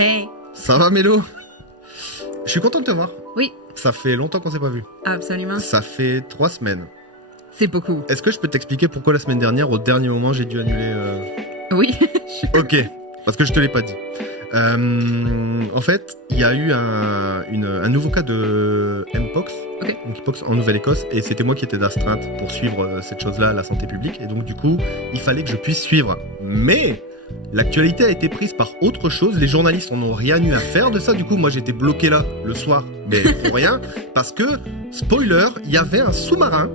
Hey. Ça va, Mélo? Je suis content de te voir. Oui. Ça fait longtemps qu'on s'est pas vu. Absolument. Ça fait 3 semaines. C'est beaucoup. Est-ce que je peux t'expliquer pourquoi la semaine dernière, au dernier moment, j'ai dû annuler Oui. Ok, parce que je te l'ai pas dit. En fait, il y a eu un nouveau cas de Mpox, Ok. donc Mpox en Nouvelle-Écosse, et c'était moi qui étais d'astreinte pour suivre cette chose-là, la santé publique, et donc du coup, il fallait que je puisse suivre. Mais l'actualité a été prise par autre chose, les journalistes en ont rien eu à faire de ça, du coup, moi j'étais bloqué là le soir, mais pour rien, parce que, spoiler, il y avait un sous-marin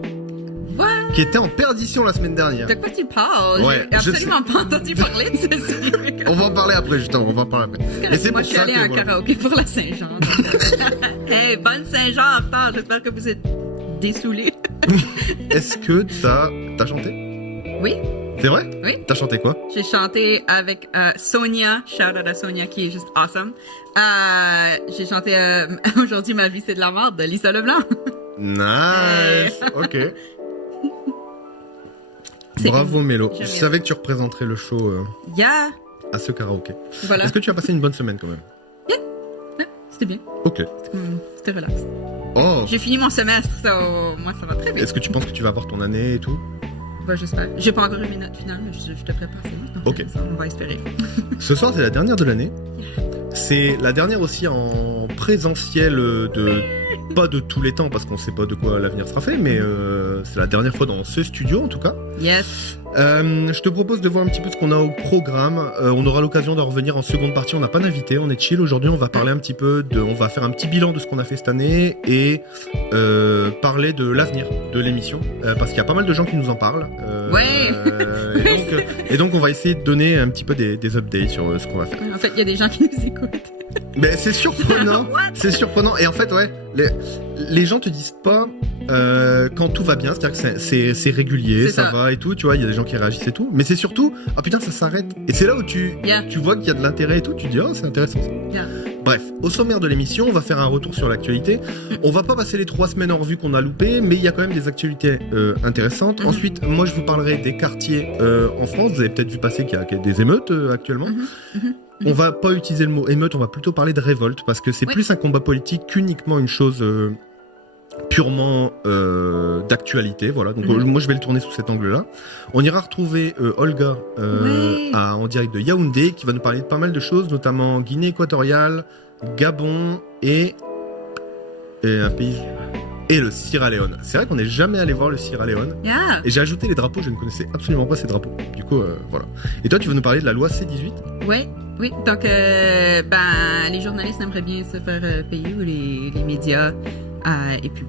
What? qui était en perdition la semaine dernière. De quoi tu parles? Ouais, J'ai absolument pas entendu parler de ceci. On va en parler après, justement, on va en parler après. Et c'est Moi, pour je suis ça allée que, à un voilà. karaoké pour la Saint-Jean. Hey, bonne Saint-Jean en retard. J'espère que vous êtes dessoulés. Est-ce que t'as chanté? Oui, C'est vrai? oui. T'as chanté quoi? J'ai chanté avec Sonia. Shout out à Sonia qui est juste awesome. J'ai chanté Aujourd'hui ma vie c'est de la merde de Lisa Leblanc. Nice! Ok. C'est Bravo bien. Mélo. J'aime Je bien. savais que tu représenterais le show Yeah. à ce karaoké. Voilà. Est-ce que tu as passé une bonne semaine quand même? Ouais, c'était bien. Ok. C'était relax. Oh! J'ai fini mon semestre, moi ça va très bien. Est-ce que tu penses que tu vas avoir ton année et tout? Ouais, j'espère. J'ai pas encore eu mes notes finales, mais je te prépare ces notes. Donc, Ok. on va espérer. Ce soir, c'est la dernière de l'année. C'est la dernière aussi en présentiel pas de tous les temps parce qu'on sait pas de quoi l'avenir sera fait, mais c'est la dernière fois dans ce studio en tout cas. Yes. Je te propose de voir un petit peu ce qu'on a au programme. On aura l'occasion d'en revenir en seconde partie. On n'a pas d'invité, on est chill aujourd'hui. On va parler un petit peu on va faire un petit bilan de ce qu'on a fait cette année et parler de l'avenir de l'émission parce qu'il y a pas mal de gens qui nous en parlent. Ouais. Et donc on va essayer de donner un petit peu des updates sur ce qu'on va faire. En fait, il y a des gens qui nous écoutent. Mais c'est surprenant, c'est surprenant. Et en fait, ouais, les gens te disent pas quand tout va bien, c'est-à-dire que c'est régulier, ça va et tout, tu vois, il y a des gens qui réagissent et tout. Mais c'est surtout, ah putain, ça s'arrête. Et c'est là où tu vois qu'il y a de l'intérêt et tout, tu te dis, oh, c'est intéressant. Yeah. Bref, au sommaire de l'émission, on va faire un retour sur l'actualité. On va pas passer les 3 semaines en revue qu'on a loupées, mais il y a quand même des actualités intéressantes. Ensuite, moi, je vous parlerai des quartiers en France. Vous avez peut-être vu passer qu'il y a des émeutes actuellement. On va pas utiliser le mot émeute, on va plutôt parler de révolte, parce que c'est plus un combat politique qu'uniquement une chose purement d'actualité. Voilà. Donc moi, je vais le tourner sous cet angle-là. On ira retrouver Olga en direct de Yaoundé, qui va nous parler de pas mal de choses, notamment Guinée équatoriale, Gabon et un pays... Et le Sierra Leone. C'est vrai qu'on n'est jamais allé voir le Sierra Leone. Yeah. Et j'ai ajouté les drapeaux, je ne connaissais absolument pas ces drapeaux. Du coup, voilà. Et toi, tu vas nous parler de la loi C-18 ? Oui. Donc, les journalistes aimeraient bien se faire payer, ou les médias. Et puis,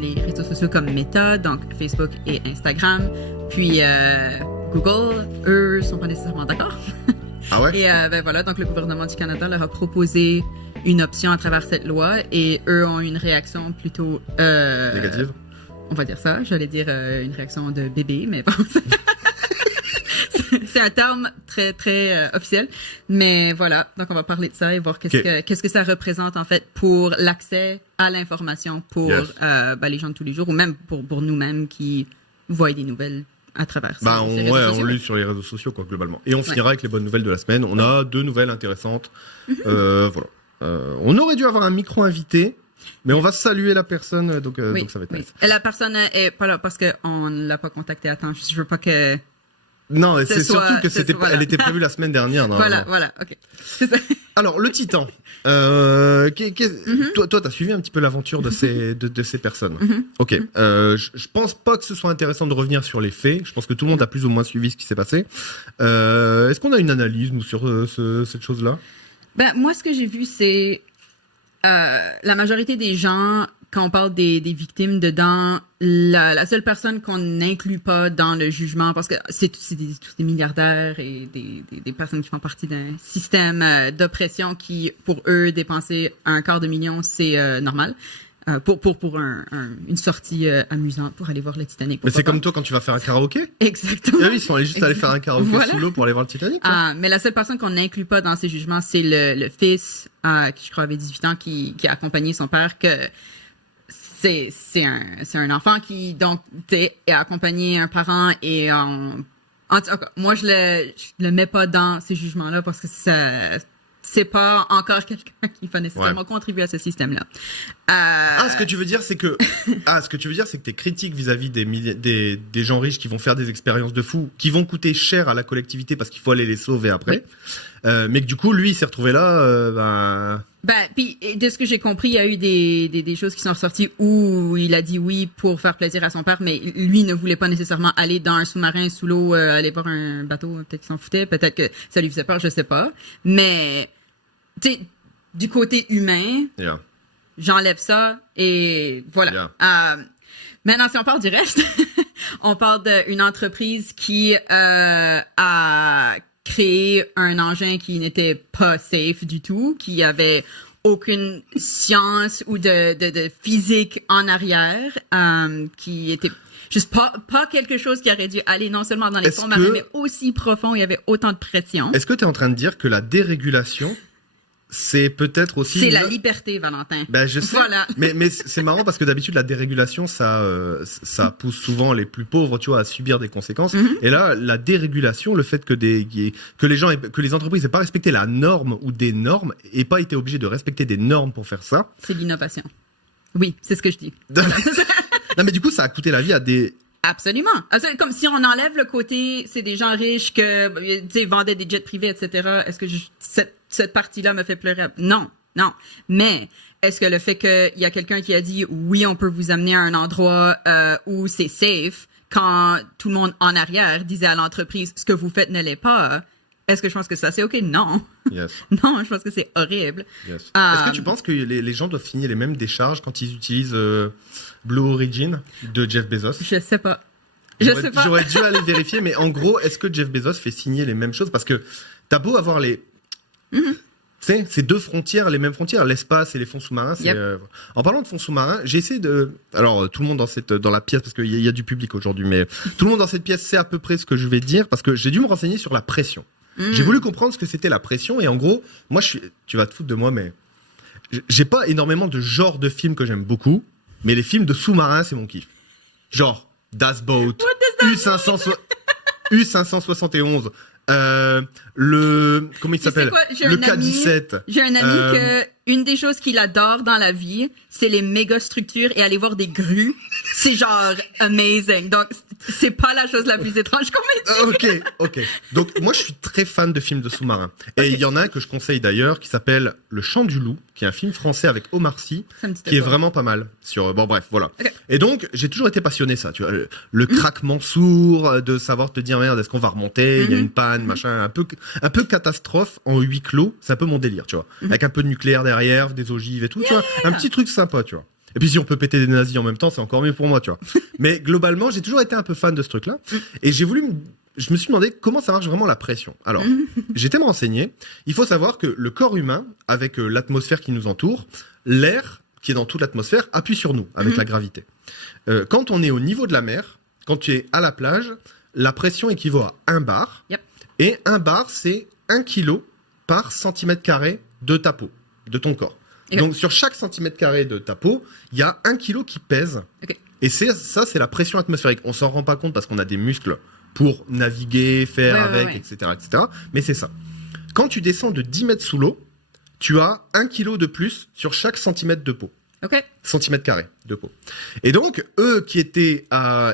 les réseaux sociaux comme Meta, donc Facebook et Instagram. Puis, Google, eux, sont pas nécessairement d'accord. Ah ouais? Et voilà, donc le gouvernement du Canada leur a proposé une option à travers cette loi et eux ont une réaction plutôt... négative? On va dire ça. J'allais dire une réaction de bébé, mais bon... C'est un terme très, très officiel. Mais voilà, donc on va parler de ça et voir qu'est-ce que ça représente en fait pour l'accès à l'information pour les gens de tous les jours ou même pour nous-mêmes qui voient des nouvelles à travers ça. On lit sur les réseaux sociaux, quoi, globalement. Et on finira avec les bonnes nouvelles de la semaine. On a 2 nouvelles intéressantes. Voilà. On aurait dû avoir un micro-invité, mais on va saluer la personne, donc ça va être nice. Et la personne est pas là parce qu'on ne l'a pas contactée à temps. Je veux pas que... Non, c'est surtout que elle était prévue la semaine dernière. Voilà, ok. C'est ça. Alors, le Titan. Toi, t'as suivi un petit peu l'aventure de ces personnes. Ok. Je pense pas que ce soit intéressant de revenir sur les faits. Je pense que tout le monde a plus ou moins suivi ce qui s'est passé. Est-ce qu'on a une analyse, nous, sur cette chose-là? Moi, ce que j'ai vu, c'est la majorité des gens, quand on parle des victimes dedans, la seule personne qu'on n'inclut pas dans le jugement, parce que c'est tous des milliardaires et des personnes qui font partie d'un système d'oppression qui, pour eux, dépenser $250 000, c'est normal. Pour une sortie amusante pour aller voir le Titanic. Mais c'est comme toi quand tu vas faire un karaoké? Exactement. Eux, ils sont allés juste aller faire un karaoké sous l'eau pour aller voir le Titanic. Mais la seule personne qu'on n'inclut pas dans ces jugements, c'est le fils, qui je crois avait 18 ans, qui a accompagné son père, que c'est un enfant qui donc a accompagné un parent et en tout cas, moi je le mets pas dans ces jugements-là parce que c'est pas encore quelqu'un qui va nécessairement contribuer à ce système-là. Ce que tu veux dire, c'est que t'es critique vis-à-vis des gens riches qui vont faire des expériences de fou, qui vont coûter cher à la collectivité parce qu'il faut aller les sauver après. Oui. Mais que du coup, lui, il s'est retrouvé là, puis de ce que j'ai compris, il y a eu des choses qui sont ressorties où il a dit oui pour faire plaisir à son père, mais lui ne voulait pas nécessairement aller dans un sous-marin sous l'eau, aller voir un bateau, peut-être qu'il s'en foutait, peut-être que ça lui faisait peur, je sais pas. Mais tu sais, du côté humain, j'enlève ça et voilà. Maintenant, si on parle du reste, on parle d'une entreprise qui a créé un engin qui n'était pas safe du tout, qui avait aucune science ou de physique en arrière, qui était juste pas quelque chose qui aurait dû aller non seulement dans les fonds marins, mais aussi profond, où il y avait autant de pression. Est-ce que tu es en train de dire que la dérégulation, c'est peut-être aussi... C'est la liberté, Valentin. Ben, je sais. Voilà. Mais c'est marrant parce que d'habitude, la dérégulation, ça pousse souvent les plus pauvres, tu vois, à subir des conséquences. Mm-hmm. Et là, la dérégulation, le fait que les entreprises n'aient pas respecté la norme ou des normes et pas été obligées de respecter des normes pour faire ça. C'est de l'innovation. Oui, c'est ce que je dis. Non, mais du coup, ça a coûté la vie à des... Absolument. Comme si on enlève le côté, c'est des gens riches que, tu sais, vendaient des jets privés, etc. Est-ce que cette partie-là me fait pleurer? Non. Mais est-ce que le fait qu'il y a quelqu'un qui a dit oui, on peut vous amener à un endroit où c'est safe, quand tout le monde en arrière disait à l'entreprise ce que vous faites ne l'est pas, est-ce que je pense que ça c'est ok? Non. Yes. Non, je pense que c'est horrible. Yes. Est-ce que tu penses que les gens doivent signer les mêmes décharges quand ils utilisent Blue Origin de Jeff Bezos? Je sais pas. J'aurais dû aller vérifier, mais en gros, est-ce que Jeff Bezos fait signer les mêmes choses? Parce que t'as beau avoir les... Mm-hmm. C'est deux frontières, les mêmes frontières, l'espace et les fonds sous-marins. Yep. En parlant de fonds sous-marins, j'ai essayé de... Alors, tout le monde dans la pièce, parce qu'il y a du public aujourd'hui, mais tout le monde dans cette pièce sait à peu près ce que je vais dire, parce que j'ai dû me renseigner sur la pression. J'ai voulu comprendre ce que c'était la pression, et en gros, moi, tu vas te foutre de moi, mais j'ai pas énormément de genres de films que j'aime beaucoup, mais les films de sous-marins, c'est mon kiff. Genre, Das Boat, U571, comment il s'appelle? Le K-17. J'ai un ami que une des choses qu'il adore dans la vie, c'est les méga structures et aller voir des grues. C'est genre amazing. Donc, c'est pas la chose la plus étrange qu'on m'ait dit. Ok. Donc, moi, je suis très fan de films de sous-marins. Et il y en a un que je conseille d'ailleurs, qui s'appelle Le Chant du Loup, qui est un film français avec Omar Sy, qui est vraiment pas mal. Bon, bref, voilà. Okay. Et donc, j'ai toujours été passionné, ça. Tu vois, le craquement sourd, de savoir te dire, merde, est-ce qu'on va remonter? Il y a une panne, machin, un peu catastrophe en huis clos. C'est un peu mon délire, tu vois. Avec un peu de nucléaire derrière, des ogives et tout, tu vois. Un petit truc sympa, tu vois. Et puis si on peut péter des nazis en même temps, c'est encore mieux pour moi, tu vois. Mais globalement, j'ai toujours été un peu fan de ce truc-là. Et je me suis demandé comment ça marche vraiment la pression. Alors, j'ai été me renseigner. Il faut savoir que le corps humain, avec l'atmosphère qui nous entoure, l'air qui est dans toute l'atmosphère appuie sur nous avec la gravité. Quand on est au niveau de la mer, quand tu es à la plage, la pression équivaut à 1 bar. Yep. Et 1 bar, c'est 1 kilo par centimètre carré de ta peau, de ton corps. Okay. Donc, sur chaque centimètre carré de ta peau, il y a 1 kilo qui pèse. Okay. Et c'est la pression atmosphérique. On s'en rend pas compte parce qu'on a des muscles pour naviguer, faire avec, etc., etc. Mais c'est ça. Quand tu descends de 10 mètres sous l'eau, tu as 1 kilo de plus sur chaque centimètre de peau. Centimètre carré de peau. Et donc, eux qui étaient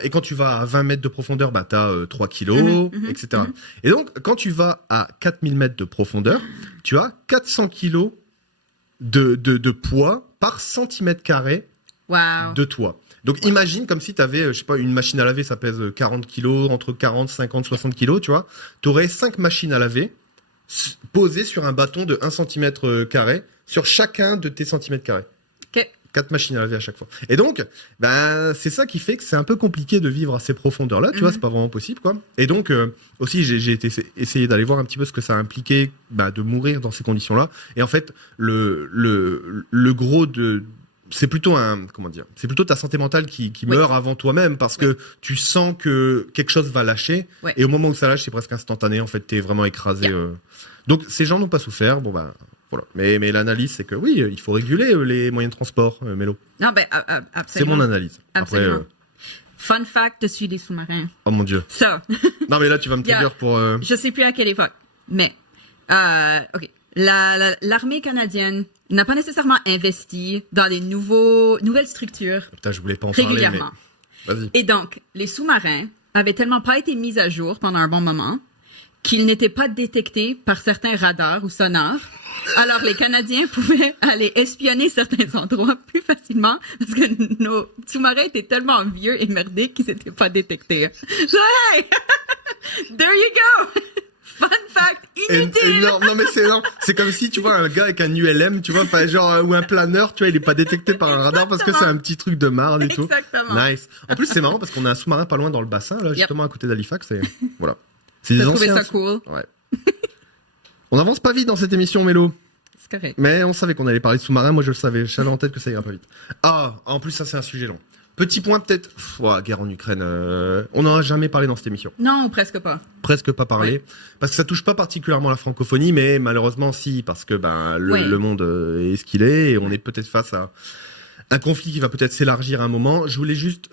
et quand tu vas à 20 mètres de profondeur, bah, t'as 3 kilos, etc. Et donc, quand tu vas à 4000 mètres de profondeur, tu as 400 kilos de poids par centimètre carré de toi. Donc, imagine comme si t'avais, je sais pas, une machine à laver, ça pèse 40 kilos, entre 40, 50, 60 kilos, tu vois. T'aurais 5 machines à laver posées sur un bâton de 1 centimètre carré sur chacun de tes centimètres carrés. 4 machines à laver à chaque fois. Et donc, ben, c'est ça qui fait que c'est un peu compliqué de vivre à ces profondeurs-là, tu vois, c'est pas vraiment possible, quoi. Et donc, aussi, j'ai essayé d'aller voir un petit peu ce que ça impliquait, de mourir dans ces conditions-là. Et en fait, le gros c'est plutôt c'est plutôt ta santé mentale qui meurt avant toi-même parce que tu sens que quelque chose va lâcher. Ouais. Et au moment où ça lâche, c'est presque instantané. En fait, t'es vraiment écrasé. Yeah. Donc, ces gens n'ont pas souffert. Bon, ben, voilà. Mais l'analyse, c'est que oui, il faut réguler les moyens de transport, Mélo. Non, absolument. C'est mon analyse. Absolument. Après, fun fact dessus des sous-marins. Oh mon Dieu. Ça. Non, mais là, tu vas me trigger pour... Je sais plus à quelle époque, mais... OK. l'armée canadienne n'a pas nécessairement investi dans les nouvelles structures Putain, je voulais pas en parler, régulièrement. mais vas-y. Et donc, les sous-marins avaient tellement pas été mis à jour pendant un bon moment qu'ils n'étaient pas détectés par certains radars ou sonars. Alors, les Canadiens pouvaient aller espionner certains endroits plus facilement parce que nos sous-marins étaient tellement vieux et merdiques qu'ils n'étaient pas détectés. Genre, hey! There you go! Fun fact inutile! Non, mais c'est comme si, tu vois, un gars avec un ULM, tu vois, enfin, genre, ou un planeur, tu vois, il est pas détecté par un radar parce que c'est un petit truc de marde et tout. Exactement. Nice. En plus, c'est marrant parce qu'on a un sous-marin pas loin dans le bassin, là, justement, à côté d'Halifax, et voilà. C'est T'as des trouvé anciens. ça cool? Ouais. On avance pas vite dans cette émission, Mélo. C'est correct. Mais on savait qu'on allait parler de sous-marin, moi je le savais, je savais en tête que ça irait pas vite. Ah, en plus ça c'est un sujet long. Petit point peut-être, guerre en Ukraine, on n'en a jamais parlé dans cette émission. Non, presque pas. Presque pas parlé, Ouais. parce que ça touche pas particulièrement la francophonie, mais malheureusement si, parce que le monde est ce qu'il est, et on est peut-être face à un conflit qui va peut-être s'élargir à un moment. Je voulais juste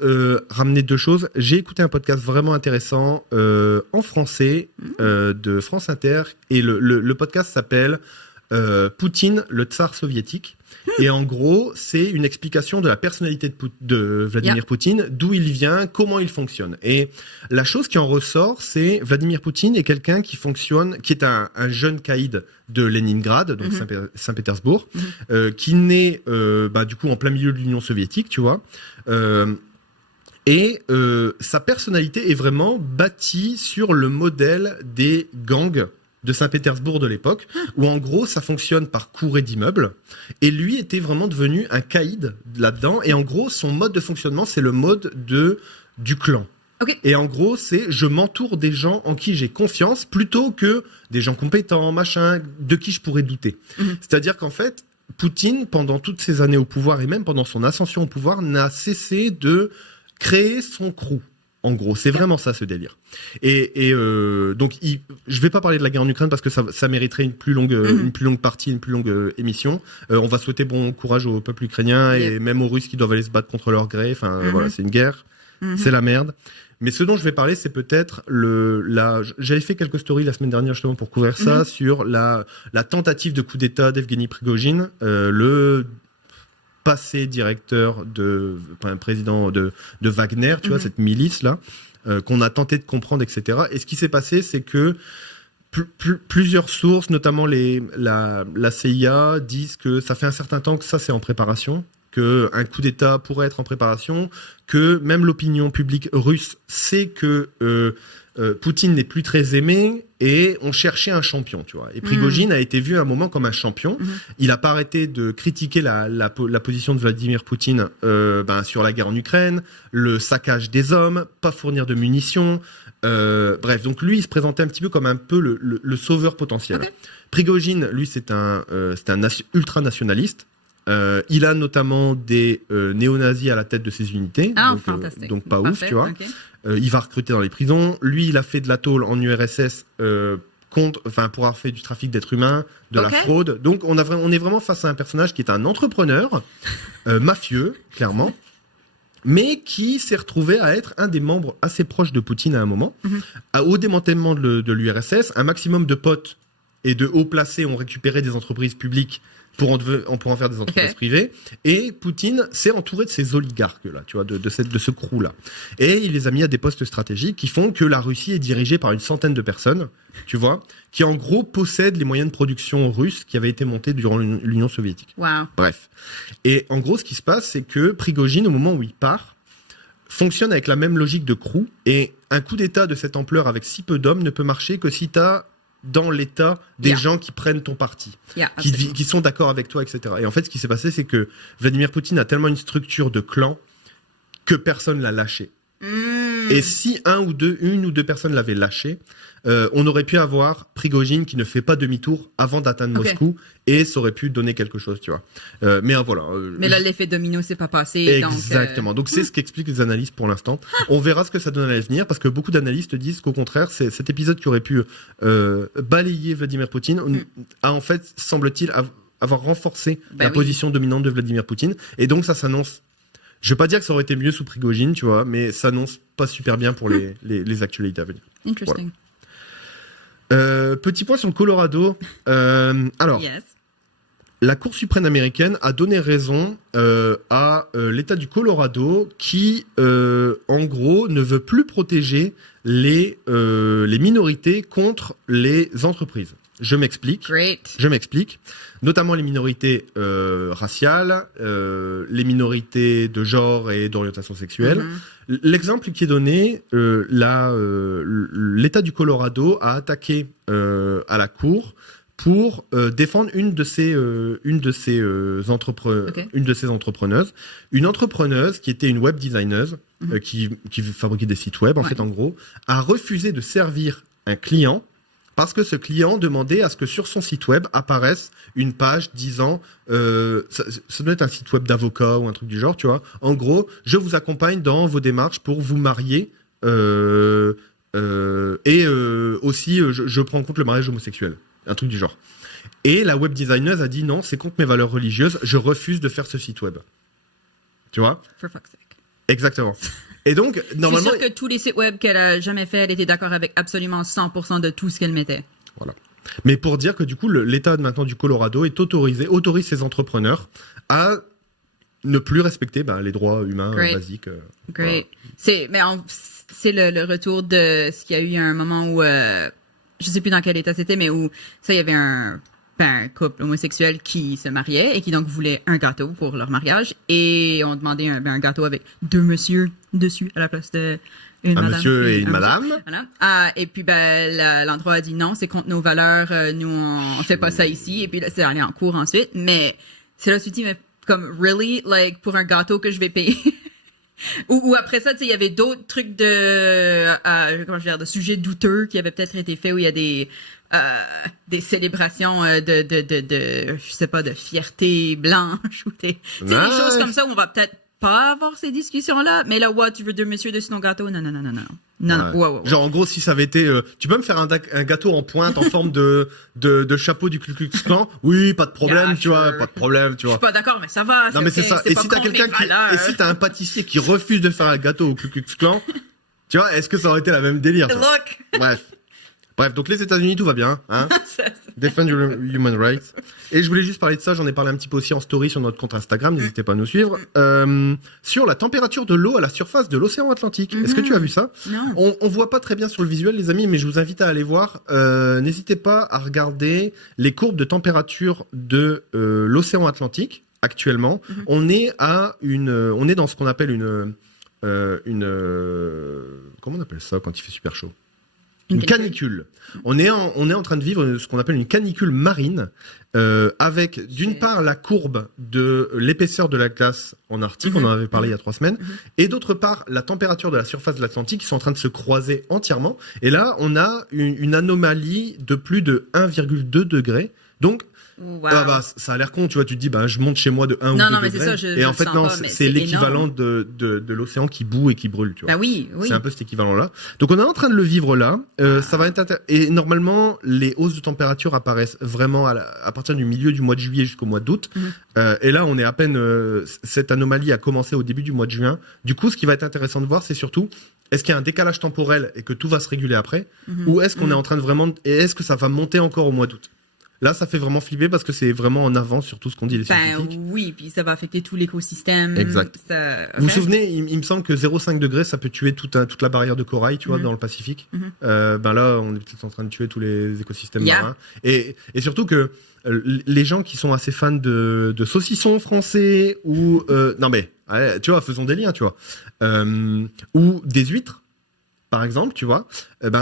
ramener deux choses. J'ai écouté un podcast vraiment intéressant en français de France Inter, et le podcast s'appelle Poutine, le tsar soviétique. Et en gros, c'est une explication de la personnalité de Vladimir Poutine, d'où il vient, comment il fonctionne. Et la chose qui en ressort, c'est Vladimir Poutine est quelqu'un qui fonctionne, qui est un jeune caïd de Leningrad, donc Saint-Pétersbourg, qui naît du coup en plein milieu de l'Union soviétique, tu vois. Et sa personnalité est vraiment bâtie sur le modèle des gangs de Saint-Pétersbourg de l'époque, où en gros ça fonctionne par courée d'immeubles, et lui était vraiment devenu un caïd là-dedans, et en gros son mode de fonctionnement c'est le mode du clan. Okay. Et en gros c'est je m'entoure des gens en qui j'ai confiance plutôt que des gens compétents, machin, de qui je pourrais douter. C'est-à-dire qu'en fait Poutine, pendant toutes ces années au pouvoir et même pendant son ascension au pouvoir, n'a cessé de créer son crew. En gros, c'est vraiment ça ce délire. Et donc, je vais pas parler de la guerre en Ukraine parce que ça mériterait une plus longue partie, une plus longue émission. On va souhaiter bon courage au peuple ukrainien et même aux Russes qui doivent aller se battre contre leur gré. Enfin, voilà, c'est une guerre, c'est la merde. Mais ce dont je vais parler, c'est peut-être j'avais fait quelques stories la semaine dernière justement pour couvrir ça sur la tentative de coup d'État d'Evgeny Prigojine, le passé directeur président de Wagner, tu vois, cette milice là, qu'on a tenté de comprendre, etc. Et ce qui s'est passé, c'est que plusieurs sources, notamment la CIA, disent que ça fait un certain temps que ça c'est en préparation, que un coup d'État pourrait être en préparation, que même l'opinion publique russe sait que Poutine n'est plus très aimé et on cherchait un champion, tu vois. Et Prigojine a été vu à un moment comme un champion. Il a pas arrêté de critiquer la position de Vladimir Poutine sur la guerre en Ukraine, le saccage des hommes, pas fournir de munitions. Bref, donc lui, il se présentait un petit peu comme un peu le sauveur potentiel. Okay. Prigojine, lui, c'est un ultra-nationaliste. Il a notamment des néo-nazis à la tête de ses unités, donc pas ouf, tu vois. Okay. Il va recruter dans les prisons. Lui, il a fait de la tôle en URSS pour avoir fait du trafic d'êtres humains, de la fraude. Donc, on est vraiment face à un personnage qui est un entrepreneur, mafieux, clairement, mais qui s'est retrouvé à être un des membres assez proches de Poutine à un moment. Au démantèlement de l'URSS, un maximum de potes et de hauts placés ont récupéré des entreprises publiques pour en faire des entreprises privées. Et Poutine s'est entouré de ces oligarques-là, tu vois, de ce crew-là. Et il les a mis à des postes stratégiques qui font que la Russie est dirigée par une centaine de personnes, tu vois, qui en gros possèdent les moyens de production russes qui avaient été montés durant l'Union soviétique. Wow. Bref. Et en gros, ce qui se passe, c'est que Prigojine, au moment où il part, fonctionne avec la même logique de crew. Et un coup d'État de cette ampleur avec si peu d'hommes ne peut marcher que si t'as dans l'état des gens qui prennent ton parti, qui sont d'accord avec toi, etc. Et en fait, ce qui s'est passé, c'est que Vladimir Poutine a tellement une structure de clan que personne l'a lâché. Et si une ou deux personnes l'avaient lâché, on aurait pu avoir Prigojine qui ne fait pas demi-tour avant d'atteindre Moscou, et ça aurait pu donner quelque chose, tu vois. Mais voilà. Mais là, l'effet domino s'est pas passé. Exactement. Donc c'est ce qu'expliquent les analystes pour l'instant. On verra ce que ça donne à l'avenir, parce que beaucoup d'analystes disent qu'au contraire, c'est cet épisode qui aurait pu balayer Vladimir Poutine a en fait, semble-t-il, avoir renforcé la position dominante de Vladimir Poutine. Et donc ça s'annonce. Je vais pas dire que ça aurait été mieux sous Prigojine, tu vois, mais ça s'annonce pas super bien pour les actualités à venir. Interesting. Petit point sur le Colorado. Alors, Yes. la Cour suprême américaine a donné raison à l'État du Colorado qui, en gros, ne veut plus protéger les minorités contre les entreprises. Je m'explique. Great. Je m'explique. Notamment les minorités raciales, les minorités de genre et d'orientation sexuelle. L'exemple qui est donné, l'État du Colorado a attaqué à la Cour pour défendre une de ces entrepreneuses, une entrepreneuse qui était une web designer, qui fabriquait des sites web en fait en gros, a refusé de servir un client parce que ce client demandait à ce que sur son site web apparaisse une page disant ça doit être un site web d'avocat ou un truc du genre, tu vois. En gros, je vous accompagne dans vos démarches pour vous marier et aussi je prends en compte le mariage homosexuel. Un truc du genre. Et la web designer a dit non, c'est contre mes valeurs religieuses, je refuse de faire ce site web. Tu vois ? For fuck's sake. Exactement. Et donc, normalement... C'est sûr que tous les sites web qu'elle a jamais fait, elle était d'accord avec absolument 100% de tout ce qu'elle mettait. Voilà. Mais pour dire que du coup, l'État maintenant du Colorado autorise ses entrepreneurs à ne plus respecter les droits humains basiques. Great. Voilà. C'est le retour de ce qu'il y a eu à un moment où... je sais plus dans quel état c'était, mais où il y avait un couple homosexuel qui se mariait et qui donc voulait un gâteau pour leur mariage. Et on demandait un gâteau avec 2 messieurs dessus à la place de une madame. Un monsieur et une madame. Voilà. Et puis l'endroit a dit non, c'est contre nos valeurs, nous on fait pas ça ici. Et puis là, c'est allé en cours ensuite. Mais c'est là que tu te dis, mais comme really, like pour un gâteau que je vais payer. Ou après ça, tu sais, il y avait d'autres trucs de sujets douteux qui avaient peut-être été faits où il y a des célébrations je sais pas, de fierté blanche ou des choses comme ça où on va peut-être pas avoir ces discussions-là. Mais là, tu veux 2 messieurs dessus ton gâteau? Non. Wow. Genre, en gros, si ça avait été, tu peux me faire un gâteau en pointe en forme de chapeau du Ku Klux Klan? Oui, pas de problème, tu vois, pas de problème, tu vois. Je suis pas d'accord, mais ça va. Non, mais c'est ça. Et si t'as et si t'as un pâtissier qui refuse de faire un gâteau au Ku Klux Klan, tu vois, est-ce que ça aurait été la même délire? Bref, donc les États-Unis, tout va bien, hein. Defend your human rights. Et je voulais juste parler de ça, j'en ai parlé un petit peu aussi en story sur notre compte Instagram, n'hésitez pas à nous suivre, sur la température de l'eau à la surface de l'océan Atlantique. Est-ce que tu as vu ça? Non. On voit pas très bien sur le visuel, les amis, mais je vous invite à aller voir. N'hésitez pas à regarder les courbes de température de l'océan Atlantique actuellement. On est dans ce qu'on appelle comment on appelle ça quand il fait super chaud? Une canicule. On est en train de vivre ce qu'on appelle une canicule marine, avec d'une part la courbe de l'épaisseur de la glace en Arctique, on en avait parlé il y a 3 semaines, et d'autre part la température de la surface de l'Atlantique qui sont en train de se croiser entièrement. Et là, on a une anomalie de plus de 1,2 degrés. Donc, wow. Ça a l'air con, tu vois, tu te dis, je monte chez moi de 1 ou 2 degrés. C'est ça, et en fait, non, c'est l'équivalent de l'océan qui bout et qui brûle, tu vois. Oui. C'est un peu cet équivalent-là. Donc, on est en train de le vivre là. Ça va être et normalement, les hausses de température apparaissent vraiment à partir du milieu du mois de juillet jusqu'au mois d'août. Et là, on est à peine, cette anomalie a commencé au début du mois de juin. Du coup, ce qui va être intéressant de voir, c'est surtout, est-ce qu'il y a un décalage temporel et que tout va se réguler après? Ou est-ce qu'on est en train de vraiment, et est-ce que ça va monter encore au mois d'août? Là, ça fait vraiment flipper parce que c'est vraiment en avance sur tout ce qu'on dit les scientifiques. Oui, puis ça va affecter tout l'écosystème. Exact. Vous vous souvenez, il me semble que 0,5 degrés, ça peut tuer toute la barrière de corail, tu vois, dans le Pacifique. Là, on est peut-être en train de tuer tous les écosystèmes marins. Et surtout que les gens qui sont assez fans de saucissons français ou... non mais, tu vois, faisons des liens, tu vois. Ou des huîtres. Par exemple, tu vois,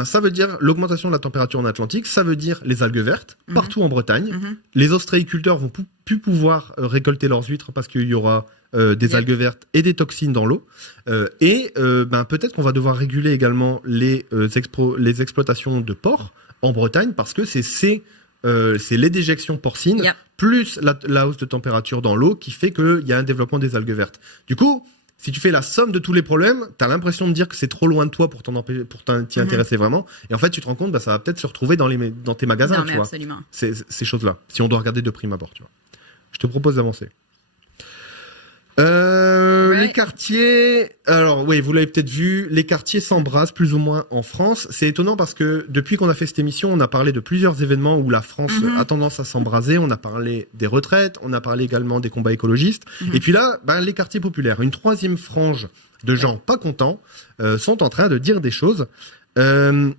ça veut dire l'augmentation de la température en Atlantique, ça veut dire les algues vertes partout en Bretagne. Les ostréiculteurs vont plus pouvoir récolter leurs huîtres parce qu'il y aura des algues vertes et des toxines dans l'eau. Peut-être qu'on va devoir réguler également les exploitations de porcs en Bretagne parce que c'est les déjections porcines plus la hausse de température dans l'eau qui fait qu'il y a un développement des algues vertes. Du coup, si tu fais la somme de tous les problèmes, t'as l'impression de dire que c'est trop loin de toi pour t'y intéresser vraiment. Et en fait, tu te rends compte, ça va peut-être se retrouver dans tes magasins, tu vois. Absolument. Ces choses-là. Si on doit regarder de prime abord, tu vois. Je te propose d'avancer. Right. Les quartiers, alors oui, vous l'avez peut-être vu, les quartiers s'embrasent plus ou moins en France. C'est étonnant parce que depuis qu'on a fait cette émission, on a parlé de plusieurs événements où la France a tendance à s'embraser. On a parlé des retraites, on a parlé également des combats écologistes. Et puis là, les quartiers populaires, une troisième frange de gens pas contents sont en train de dire des choses.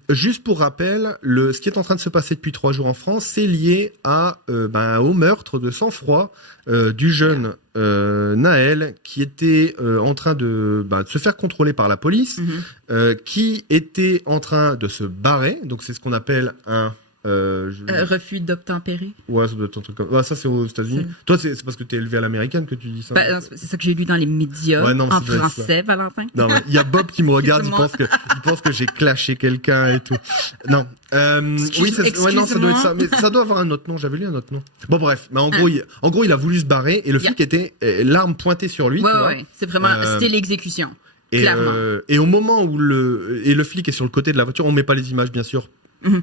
Juste pour rappel, ce qui est en train de se passer depuis 3 jours en France, c'est lié au meurtre de sang-froid du jeune Naël qui était en train de se faire contrôler par la police, qui était en train de se barrer. Donc c'est ce qu'on appelle un refus d'obtempérer. Ouais, ça doit être un truc comme ça. Ça, c'est aux États-Unis. Toi, c'est parce que t'es élevé à l'américaine que tu dis ça. C'est ça que j'ai lu dans les médias en français, Valentin. Non, il y a Bob qui me regarde, il pense que j'ai clashé quelqu'un et tout. Non. Oui, ça doit être ça. Mais ça doit avoir un autre nom. J'avais lu un autre nom. Bon, bref. Mais en gros, il a voulu se barrer et le flic était l'arme pointée sur lui. Ouais. C'est vraiment, c'était l'exécution. Clairement. Et au moment où le flic est sur le côté de la voiture, on met pas les images, bien sûr.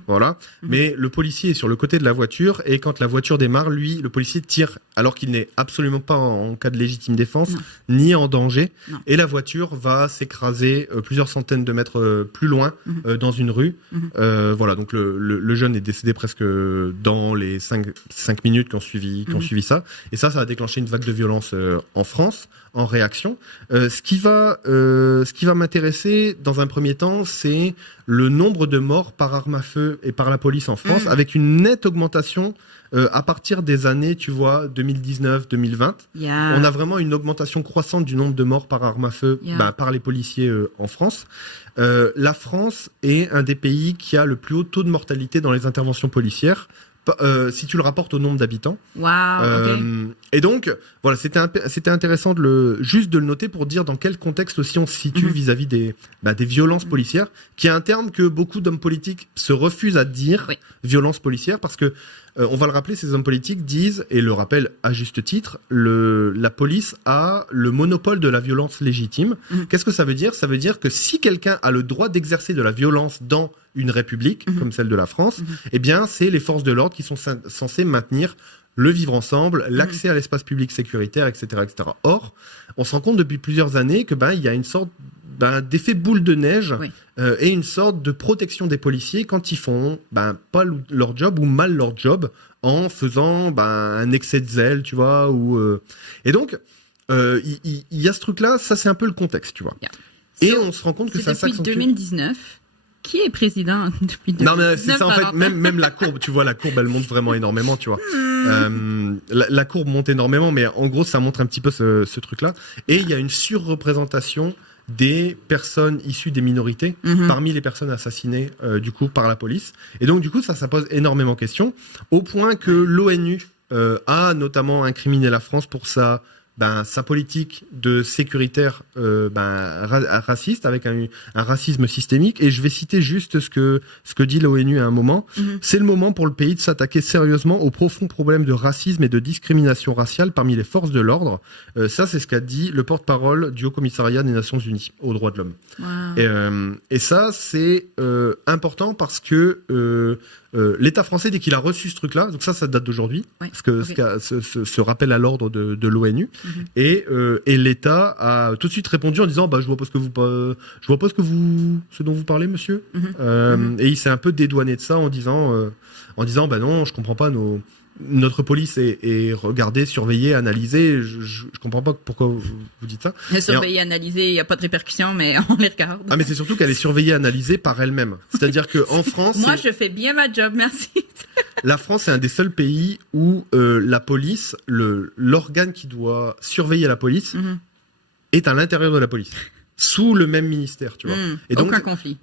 Voilà. Mais le policier est sur le côté de la voiture et quand la voiture démarre, lui, le policier tire alors qu'il n'est absolument pas en cas de légitime défense ni en danger. Et la voiture va s'écraser plusieurs centaines de mètres plus loin dans une rue. Voilà. Donc le jeune est décédé presque dans les 5 minutes qui ont suivi ça. Et ça a déclenché une vague de violence en France en réaction. Ce qui va m'intéresser dans un premier temps, c'est le nombre de morts par arme à feu et par la police en France, avec une nette augmentation à partir des années, tu vois, 2019-2020. On a vraiment une augmentation croissante du nombre de morts par arme à feu par les policiers en France. La France est un des pays qui a le plus haut taux de mortalité dans les interventions policières. Si tu le rapportes au nombre d'habitants. Et donc, voilà, c'était intéressant juste de le noter pour dire dans quel contexte aussi on se situe vis-à-vis des violences policières, qui est un terme que beaucoup d'hommes politiques se refusent à dire, violence policière, parce que on va le rappeler, ces hommes politiques disent, et le rappellent à juste titre, la police a le monopole de la violence légitime. Qu'est-ce que ça veut dire ? Ça veut dire que si quelqu'un a le droit d'exercer de la violence dans une république, comme celle de la France, eh bien, c'est les forces de l'ordre qui sont censées maintenir le vivre ensemble, l'accès à l'espace public sécuritaire, etc., etc. Or, on se rend compte depuis plusieurs années que il y a une sorte d'effet boule de neige et une sorte de protection des policiers quand ils font pas leur job ou mal leur job en faisant un excès de zèle, tu vois. Et donc, il y a ce truc-là, ça c'est un peu le contexte, tu vois. Et on se rend compte que ça s'accentue. Depuis 2019. Qui est président depuis 2019? Non, mais c'est ça, en fait, même la courbe, tu vois, la courbe, elle monte vraiment énormément, tu vois. La courbe monte énormément, mais en gros, ça montre un petit peu ce truc-là. Et il y a une surreprésentation des personnes issues des minorités parmi les personnes assassinées, du coup, par la police. Et donc, du coup, ça pose énormément de questions, au point que l'ONU a notamment incriminé la France pour sa politique de sécuritaire raciste, avec un racisme systémique. Et je vais citer juste ce que dit l'ONU à un moment. C'est le moment pour le pays de s'attaquer sérieusement aux profonds problèmes de racisme et de discrimination raciale parmi les forces de l'ordre. Ça, c'est ce qu'a dit le porte-parole du Haut-Commissariat des Nations Unies aux droits de l'homme. Et ça, c'est important parce que l'État français, dès qu'il a reçu ce truc-là, donc ça date d'aujourd'hui, parce que ce rappel à l'ordre de l'ONU, et l'État a tout de suite répondu en disant je vois pas ce dont vous parlez, monsieur. Et il s'est un peu dédouané de ça en disant non, je comprends pas notre police est regardée, surveillée, analysée. Je comprends pas pourquoi vous dites ça. Surveillée, analysée, il n'y a pas de répercussions, mais on les regarde. Ah, mais c'est surtout qu'elle est surveillée, analysée par elle-même. C'est-à-dire qu'en France... Moi, je fais bien ma job, merci. La France est un des seuls pays où la police, l'organe qui doit surveiller la police, est à l'intérieur de la police, sous le même ministère, tu vois. Et donc, aucun conflit.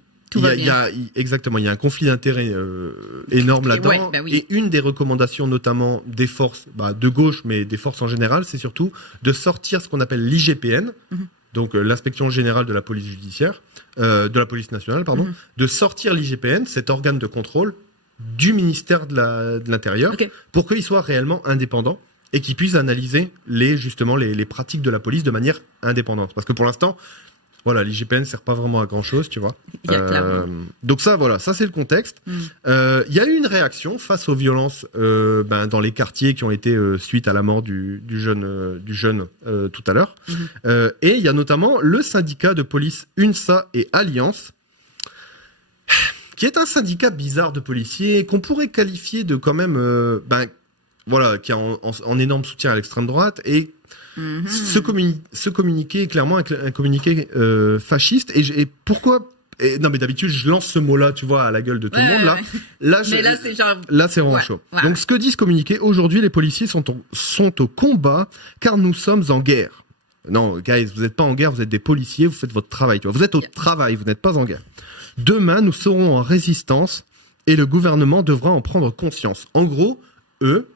Exactement, il y a un conflit d'intérêts énorme là-dedans. Et une des recommandations, notamment des forces de gauche, mais des forces en général, c'est surtout de sortir ce qu'on appelle l'IGPN, donc l'inspection générale de la police judiciaire, de la police nationale, pardon, de sortir l'IGPN, cet organe de contrôle, du ministère de l'Intérieur, pour qu'il soit réellement indépendant et qu'il puisse analyser les pratiques de la police de manière indépendante. Parce que pour l'instant, Voilà, l'IGPN sert pas vraiment à grand chose, tu vois. Clairement. Donc ça, voilà, ça c'est le contexte. Il y a eu une réaction face aux violences dans les quartiers qui ont été suite à la mort du jeune tout à l'heure. Et il y a notamment le syndicat de police UNSA et Alliance, qui est un syndicat bizarre de policiers qu'on pourrait qualifier de quand même, voilà, qui est en énorme soutien à l'extrême droite et ce communiqué est clairement un communiqué fasciste. Et pourquoi non, mais d'habitude, je lance ce mot-là, tu vois, à la gueule de tout le monde. Là, c'est genre... Là, c'est vraiment chaud. Ouais. Donc, ce que dit ce communiqué, aujourd'hui, les policiers sont au combat car nous sommes en guerre. Non, guys, vous n'êtes pas en guerre, vous êtes des policiers, vous faites votre travail. Tu vois. Vous êtes au travail, vous n'êtes pas en guerre. Demain, nous serons en résistance et le gouvernement devra en prendre conscience. En gros, eux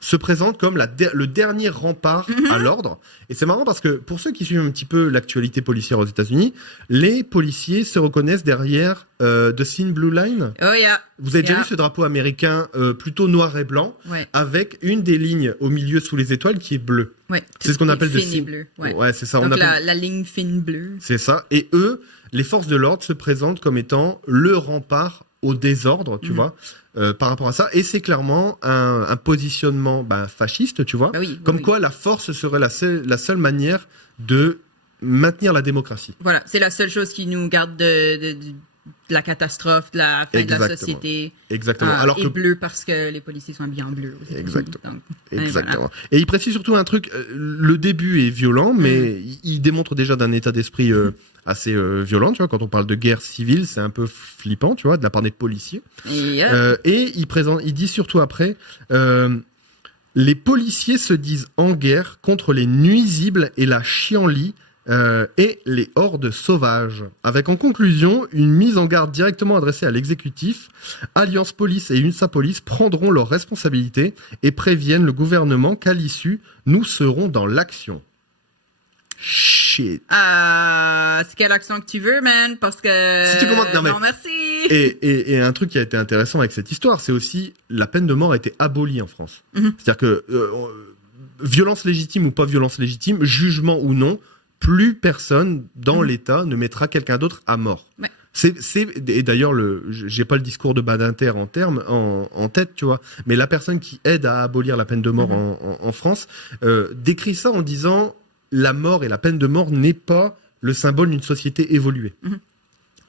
se présentent comme le dernier rempart à l'ordre. Et c'est marrant parce que pour ceux qui suivent un petit peu l'actualité policière aux États-Unis, les policiers se reconnaissent derrière The Thin Blue Line. Oh yeah. Vous avez déjà vu ce drapeau américain plutôt noir et blanc, avec une des lignes au milieu sous les étoiles qui est bleue. Ouais. C'est ce qu'on appelle fine et bleu. Ouais, c'est ça. Donc la ligne fine bleue. C'est ça. Et eux, les forces de l'ordre se présentent comme étant le rempart au désordre, tu vois, par rapport à ça. Et c'est clairement un positionnement fasciste, tu vois. Quoi la force serait la seule manière de maintenir la démocratie. Voilà, c'est la seule chose qui nous garde de la catastrophe, de la fin de la société. Exactement. Alors et bleu parce que les policiers sont bien bleus. Exactement. Exactement. Voilà. Et il précise surtout un truc, le début est violent, mais il démontre déjà d'un état d'esprit assez violent, tu vois. Quand on parle de guerre civile, c'est un peu flippant, tu vois, de la part des policiers. Et il dit surtout après, les policiers se disent en guerre contre les nuisibles et la chienlit et les hordes sauvages. Avec en conclusion une mise en garde directement adressée à l'exécutif. Alliance Police et UNSA Police prendront leurs responsabilités et préviennent le gouvernement qu'à l'issue, nous serons dans l'action. Shit. C'est quelle action que tu veux, man? Parce que... Si tu commentes, non merci. Et un truc qui a été intéressant avec cette histoire, c'est aussi la peine de mort a été abolie en France. C'est-à-dire que violence légitime ou pas violence légitime, jugement ou non, plus personne dans l'État ne mettra quelqu'un d'autre à mort. Ouais. Et d'ailleurs, j'ai pas le discours de Badinter en tête, tu vois, mais la personne qui aide à abolir la peine de mort en France décrit ça en disant la mort et la peine de mort n'est pas le symbole d'une société évoluée.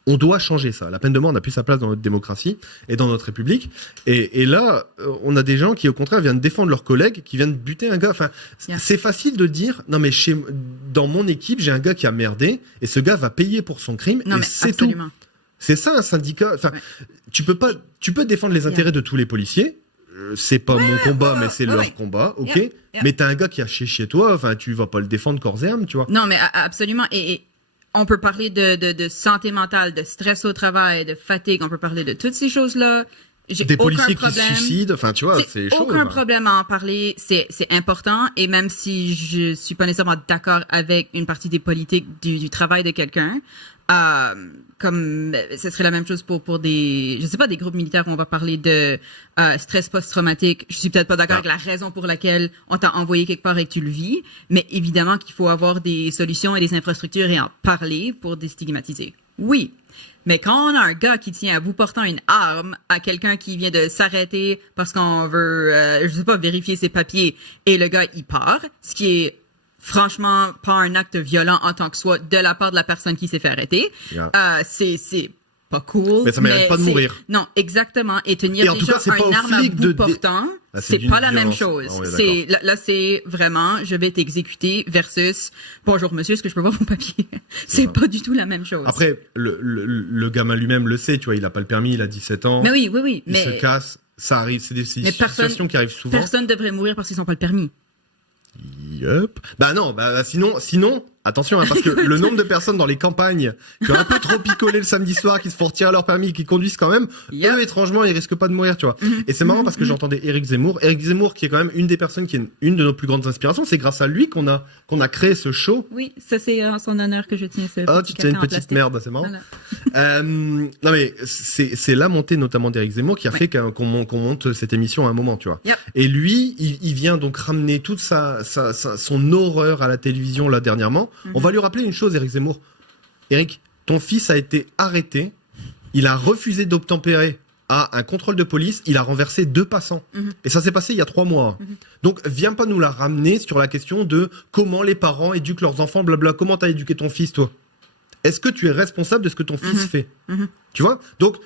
On doit changer ça. La peine de mort n'a plus sa place dans notre démocratie et dans notre République. Et là, on a des gens qui, au contraire, viennent défendre leurs collègues, qui viennent buter un gars. Enfin, c'est facile de dire, non mais dans mon équipe, j'ai un gars qui a merdé et ce gars va payer pour son crime. Non, et c'est absolument tout. C'est ça un syndicat. Enfin, tu peux défendre les intérêts de tous les policiers. C'est pas mon combat, mais c'est leur combat, ok. Mais t'as un gars qui a chez toi. Enfin, tu vas pas le défendre corps et âme, tu vois. Non, mais absolument. Et on peut parler de santé mentale, de stress au travail, de fatigue. On peut parler de toutes ces choses-là. Des policiers qui se suicident. Enfin, tu vois, c'est chaud. Aucun problème à en parler. C'est important. Et même si je suis pas nécessairement d'accord avec une partie des politiques du travail de quelqu'un, comme ce serait la même chose pour des, je sais pas, des groupes militaires où on va parler de stress post-traumatique. Je suis peut-être pas d'accord avec la raison pour laquelle on t'a envoyé quelque part et que tu le vis, mais évidemment qu'il faut avoir des solutions et des infrastructures et en parler pour déstigmatiser. Oui. Mais quand on a un gars qui tient à bout portant une arme à quelqu'un qui vient de s'arrêter parce qu'on veut, je sais pas, vérifier ses papiers et le gars il part, ce qui est franchement pas un acte violent en tant que soit de la part de la personne qui s'est fait arrêter, c'est pas cool. Mais ça mérite pas de mourir. Non, exactement. Et tenir déjà une arme à bout portant, c'est pas la même chose. Là, c'est vraiment, je vais t'exécuter versus, bonjour monsieur, est-ce que je peux voir vos papiers? C'est pas du tout la même chose. Après, le gamin lui-même le sait, tu vois, il a pas le permis, il a 17 ans. Mais oui. Il se casse, ça arrive, c'est des situations qui arrivent souvent. Personne devrait mourir parce qu'ils n'ont pas le permis. Yup. Sinon, attention, parce que le nombre de personnes dans les campagnes qui ont un peu trop picolé le samedi soir, qui se font retirer leur permis, qui conduisent quand même, eux, étrangement, ils risquent pas de mourir, tu vois. Et c'est marrant parce que j'entendais Éric Zemmour, qui est quand même une des personnes qui est une de nos plus grandes inspirations. C'est grâce à lui qu'on a créé ce show. Oui, ça c'est en son honneur que je tiens ce. Ah, tu tiens une petite merde, c'est marrant. Voilà. Non mais c'est la montée notamment d'Éric Zemmour qui a fait qu'on monte cette émission à un moment, tu vois. Et lui, il vient donc ramener toute son horreur à la télévision là dernièrement. On va lui rappeler une chose, Éric Zemmour. Eric, ton fils a été arrêté. Il a refusé d'obtempérer à un contrôle de police. Il a renversé 2 passants. Et ça s'est passé il y a 3 mois. Donc, viens pas nous la ramener sur la question de comment les parents éduquent leurs enfants, blabla. Comment t'as éduqué ton fils, toi? Est-ce que tu es responsable de ce que ton fils fait? Tu vois? Donc,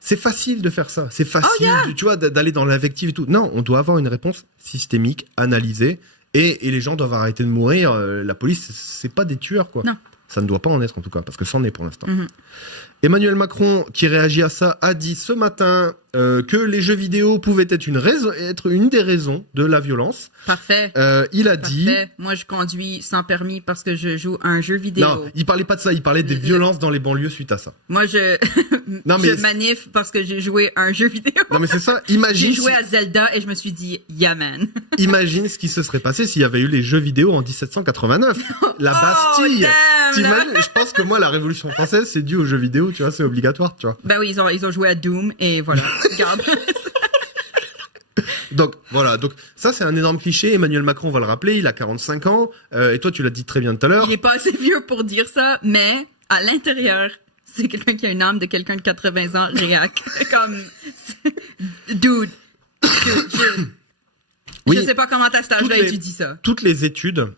c'est facile de faire ça. C'est facile, tu vois, d'aller dans l'invective et tout. Non, on doit avoir une réponse systémique, analysée. Et les gens doivent arrêter de mourir. La police, c'est pas des tueurs, quoi. Non. Ça ne doit pas en être, en tout cas, parce que c'en est pour l'instant. Emmanuel Macron, qui réagit à ça, a dit ce matin que les jeux vidéo pouvaient être une des raisons de la violence. Parfait. Il a dit... Moi, je conduis sans permis parce que je joue à un jeu vidéo. Non, il parlait pas de ça, il parlait des violences dans les banlieues suite à ça. Moi, je manif parce que j'ai joué à un jeu vidéo. Non, mais c'est ça, imagine... J'ai joué à Zelda et je me suis dit, yeah, man. Imagine ce qui se serait passé s'il y avait eu les jeux vidéo en 1789. La Bastille. Je pense que moi, la Révolution française, c'est dû aux jeux vidéo, tu vois, c'est obligatoire, tu vois. Ben oui, ils ont joué à Doom et voilà. Regarde. Donc, voilà. Donc, ça, c'est un énorme cliché. Emmanuel Macron, on va le rappeler, il a 45 ans. Et toi, tu l'as dit très bien tout à l'heure. Il est pas assez vieux pour dire ça, mais à l'intérieur, c'est quelqu'un qui a une âme de quelqu'un de 80 ans, réac. Comme, dude. Oui, je sais pas comment à cet âge-là étudie ça. Toutes les études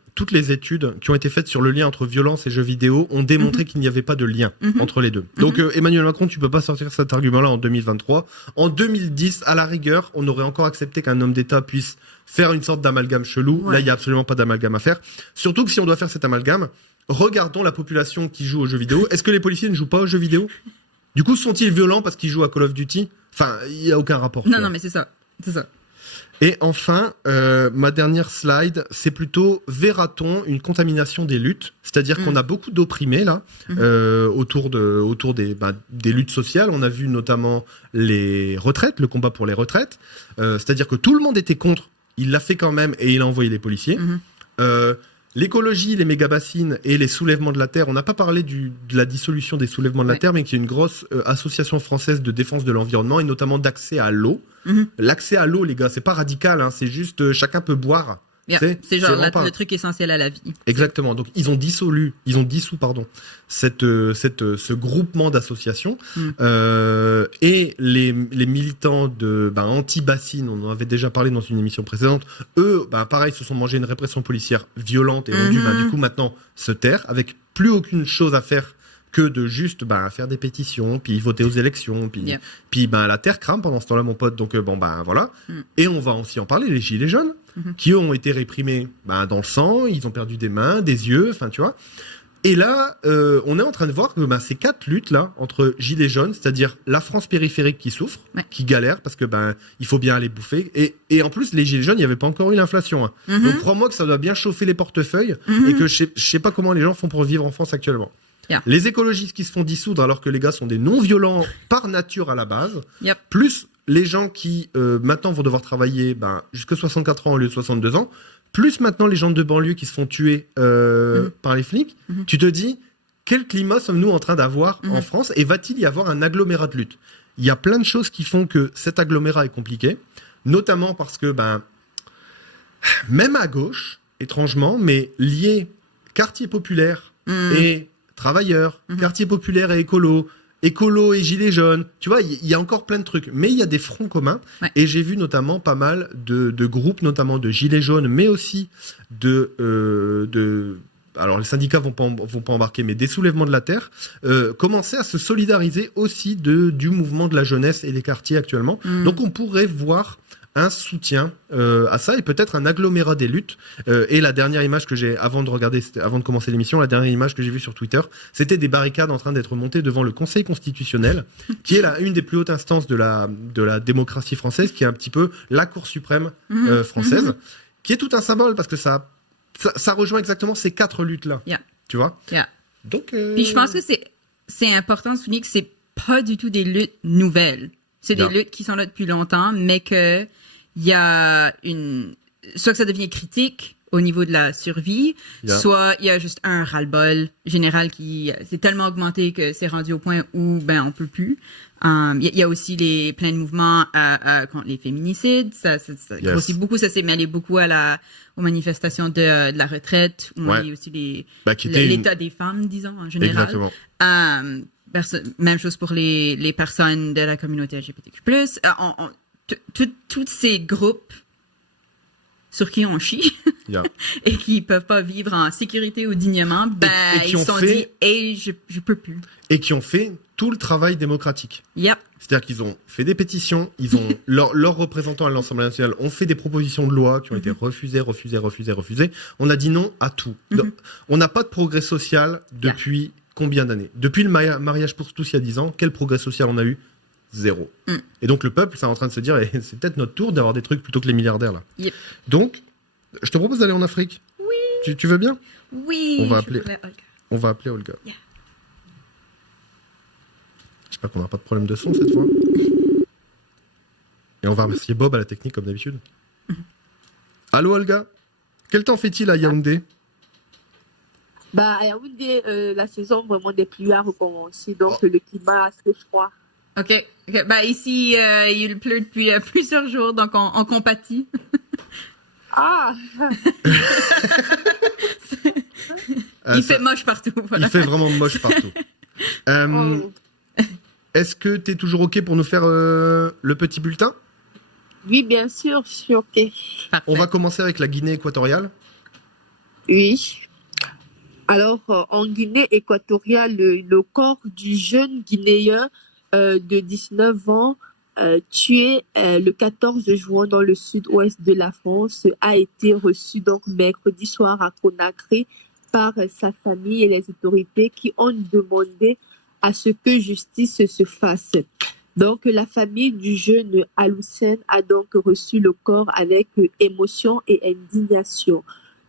qui ont été faites sur le lien entre violence et jeux vidéo ont démontré qu'il n'y avait pas de lien entre les deux. Donc Emmanuel Macron, tu peux pas sortir cet argument-là en 2023. En 2010, à la rigueur, on aurait encore accepté qu'un homme d'État puisse faire une sorte d'amalgame chelou. Ouais. Là, il n'y a absolument pas d'amalgame à faire. Surtout que si on doit faire cet amalgame, regardons la population qui joue aux jeux vidéo. Est-ce que les policiers ne jouent pas aux jeux vidéo? Du coup, sont-ils violents parce qu'ils jouent à Call of Duty? Enfin, il n'y a aucun rapport. Non, mais c'est ça. C'est ça. Et enfin, ma dernière slide, c'est plutôt verra-t-on une contamination des luttes? C'est-à-dire qu'on a beaucoup d'opprimés là, autour des luttes sociales. On a vu notamment les retraites, le combat pour les retraites. C'est-à-dire que tout le monde était contre. Il l'a fait quand même et il a envoyé les policiers. L'écologie, les méga-bassines et les soulèvements de la terre, on n'a pas parlé de la dissolution des soulèvements de la terre, mais qui est une grosse association française de défense de l'environnement et notamment d'accès à l'eau. L'accès à l'eau, les gars, c'est pas radical, hein, c'est juste chacun peut boire. Yeah, c'est genre le truc essentiel à la vie. Exactement. Donc ils ont dissous ce groupement d'associations et les militants de anti-bassines, on en avait déjà parlé dans une émission précédente. Eux, pareil, se sont mangés une répression policière violente et ont dû du coup maintenant se taire avec plus aucune chose à faire que de juste faire des pétitions, puis voter aux élections, puis la terre crame pendant ce temps-là, mon pote. Donc voilà. Et on va aussi en parler, les gilets jaunes, qui eux ont été réprimés dans le sang, ils ont perdu des mains, des yeux, enfin tu vois. Et là, on est en train de voir que ces 4 luttes là entre gilets jaunes, c'est-à-dire la France périphérique qui souffre, qui galère parce que il faut bien aller bouffer, et en plus les gilets jaunes, il n'y avait pas encore eu l'inflation. Hein. Donc crois-moi que ça doit bien chauffer les portefeuilles et que je sais pas comment les gens font pour vivre en France actuellement. Les écologistes qui se font dissoudre alors que les gars sont des non-violents par nature à la base, plus les gens qui maintenant vont devoir travailler jusqu'à 64 ans au lieu de 62 ans, plus maintenant les gens de banlieue qui se font tuer par les flics, tu te dis, quel climat sommes-nous en train d'avoir en France et va-t-il y avoir un agglomérat de lutte? Il y a plein de choses qui font que cet agglomérat est compliqué, notamment parce que même à gauche, étrangement, mais lié quartier populaire et travailleurs, quartier populaire et écolo et gilets jaunes, tu vois, il y a encore plein de trucs, mais il y a des fronts communs, et j'ai vu notamment pas mal de groupes, notamment de gilets jaunes, mais aussi alors les syndicats vont pas embarquer, mais des soulèvements de la terre, commencer à se solidariser aussi du mouvement de la jeunesse et des quartiers actuellement. Donc on pourrait voir un soutien à ça et peut-être un agglomérat des luttes. Et la dernière image que j'ai, avant de commencer l'émission, la dernière image que j'ai vue sur Twitter, c'était des barricades en train d'être montées devant le Conseil constitutionnel, qui est une des plus hautes instances de la démocratie française, qui est un petit peu la Cour suprême française, qui est tout un symbole parce que ça rejoint exactement ces 4 luttes-là. Tu vois? Donc, puis je pense que c'est important de souligner que c'est pas du tout des luttes nouvelles. C'est des luttes qui sont là depuis longtemps, mais que il y a soit que ça devient critique au niveau de la survie, soit il y a juste un ras-le-bol général qui s'est tellement augmenté que c'est rendu au point où on peut plus. Il y a aussi plein de mouvements contre les féminicides. Ça grossit beaucoup. Ça s'est mêlé beaucoup aux manifestations de la retraite. Il y a aussi l'état des femmes, disons, en général. Exactement. Même chose pour les personnes de la communauté LGBTQ+. Tous ces groupes sur qui on chie et qui peuvent pas vivre en sécurité ou dignement, ils se sont dit « Hey, je peux plus ». Et qui ont fait tout le travail démocratique. Yep. C'est-à-dire qu'ils ont fait des pétitions, ils ont leurs représentants à l'Assemblée nationale ont fait des propositions de loi qui ont été refusées. On a dit non à tout. Donc, on n'a pas de progrès social depuis combien d'années? Depuis le mariage pour tous il y a 10 ans, quel progrès social on a eu? Zéro. Et donc le peuple, c'est en train de se dire, c'est peut-être notre tour d'avoir des trucs plutôt que les milliardaires là. Yep. Donc, je te propose d'aller en Afrique. Oui. Tu veux bien? Oui. On va appeler Olga. Yeah. J'espère qu'on n'aura pas de problème de son cette fois. Et on va remercier Bob à la technique comme d'habitude. Allô Olga, quel temps fait-il à Yaoundé? À Yaoundé, la saison vraiment des pluies a recommencé, donc le climat a assez froid. OK. Ici, il pleut depuis plusieurs jours, donc on compatit. Il fait moche partout. Voilà. Il fait vraiment moche partout. Est-ce que tu es toujours OK pour nous faire le petit bulletin? Oui, bien sûr, je suis OK. Parfait. On va commencer avec la Guinée équatoriale. Oui. Alors, en Guinée équatoriale, le corps du jeune Guinéen de 19 ans tué le 14 juin dans le sud-ouest de la France a été reçu donc mercredi soir à Conakry par sa famille et les autorités qui ont demandé à ce que justice se fasse. Donc, la famille du jeune Al-Hussein a donc reçu le corps avec émotion et indignation.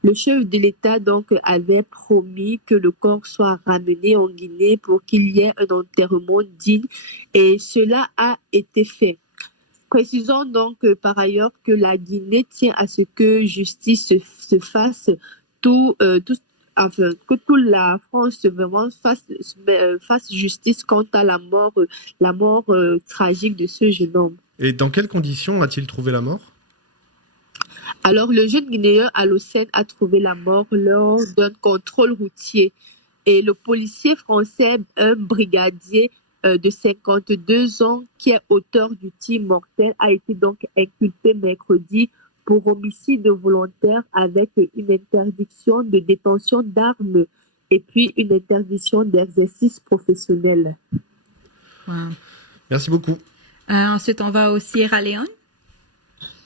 Le chef de l'État donc avait promis que le corps soit ramené en Guinée pour qu'il y ait un enterrement digne et cela a été fait. Précisons donc par ailleurs que la Guinée tient à ce que justice se fasse, que toute la France vraiment fasse justice quant à la mort tragique de ce jeune homme. Et dans quelles conditions a-t-il trouvé la mort? Alors, le jeune Guinéen Al-Hussein a trouvé la mort lors d'un contrôle routier. Et le policier français, un brigadier de 52 ans, qui est auteur du tir mortel, a été donc inculpé mercredi pour homicide volontaire avec une interdiction de détention d'armes et puis une interdiction d'exercice professionnel. Wow. Merci beaucoup. Ensuite, on va au Sierra Leone.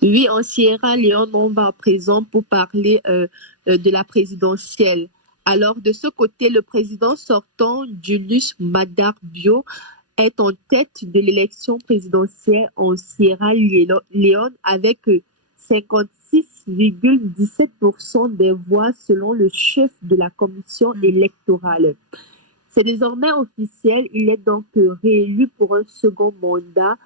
Oui, en Sierra Leone, on va à présent pour parler de la présidentielle. Alors, de ce côté, le président sortant, Julius Maada Bio, est en tête de l'élection présidentielle en Sierra Leone avec 56,17% des voix selon le chef de la commission électorale. C'est désormais officiel, il est donc réélu pour un second mandat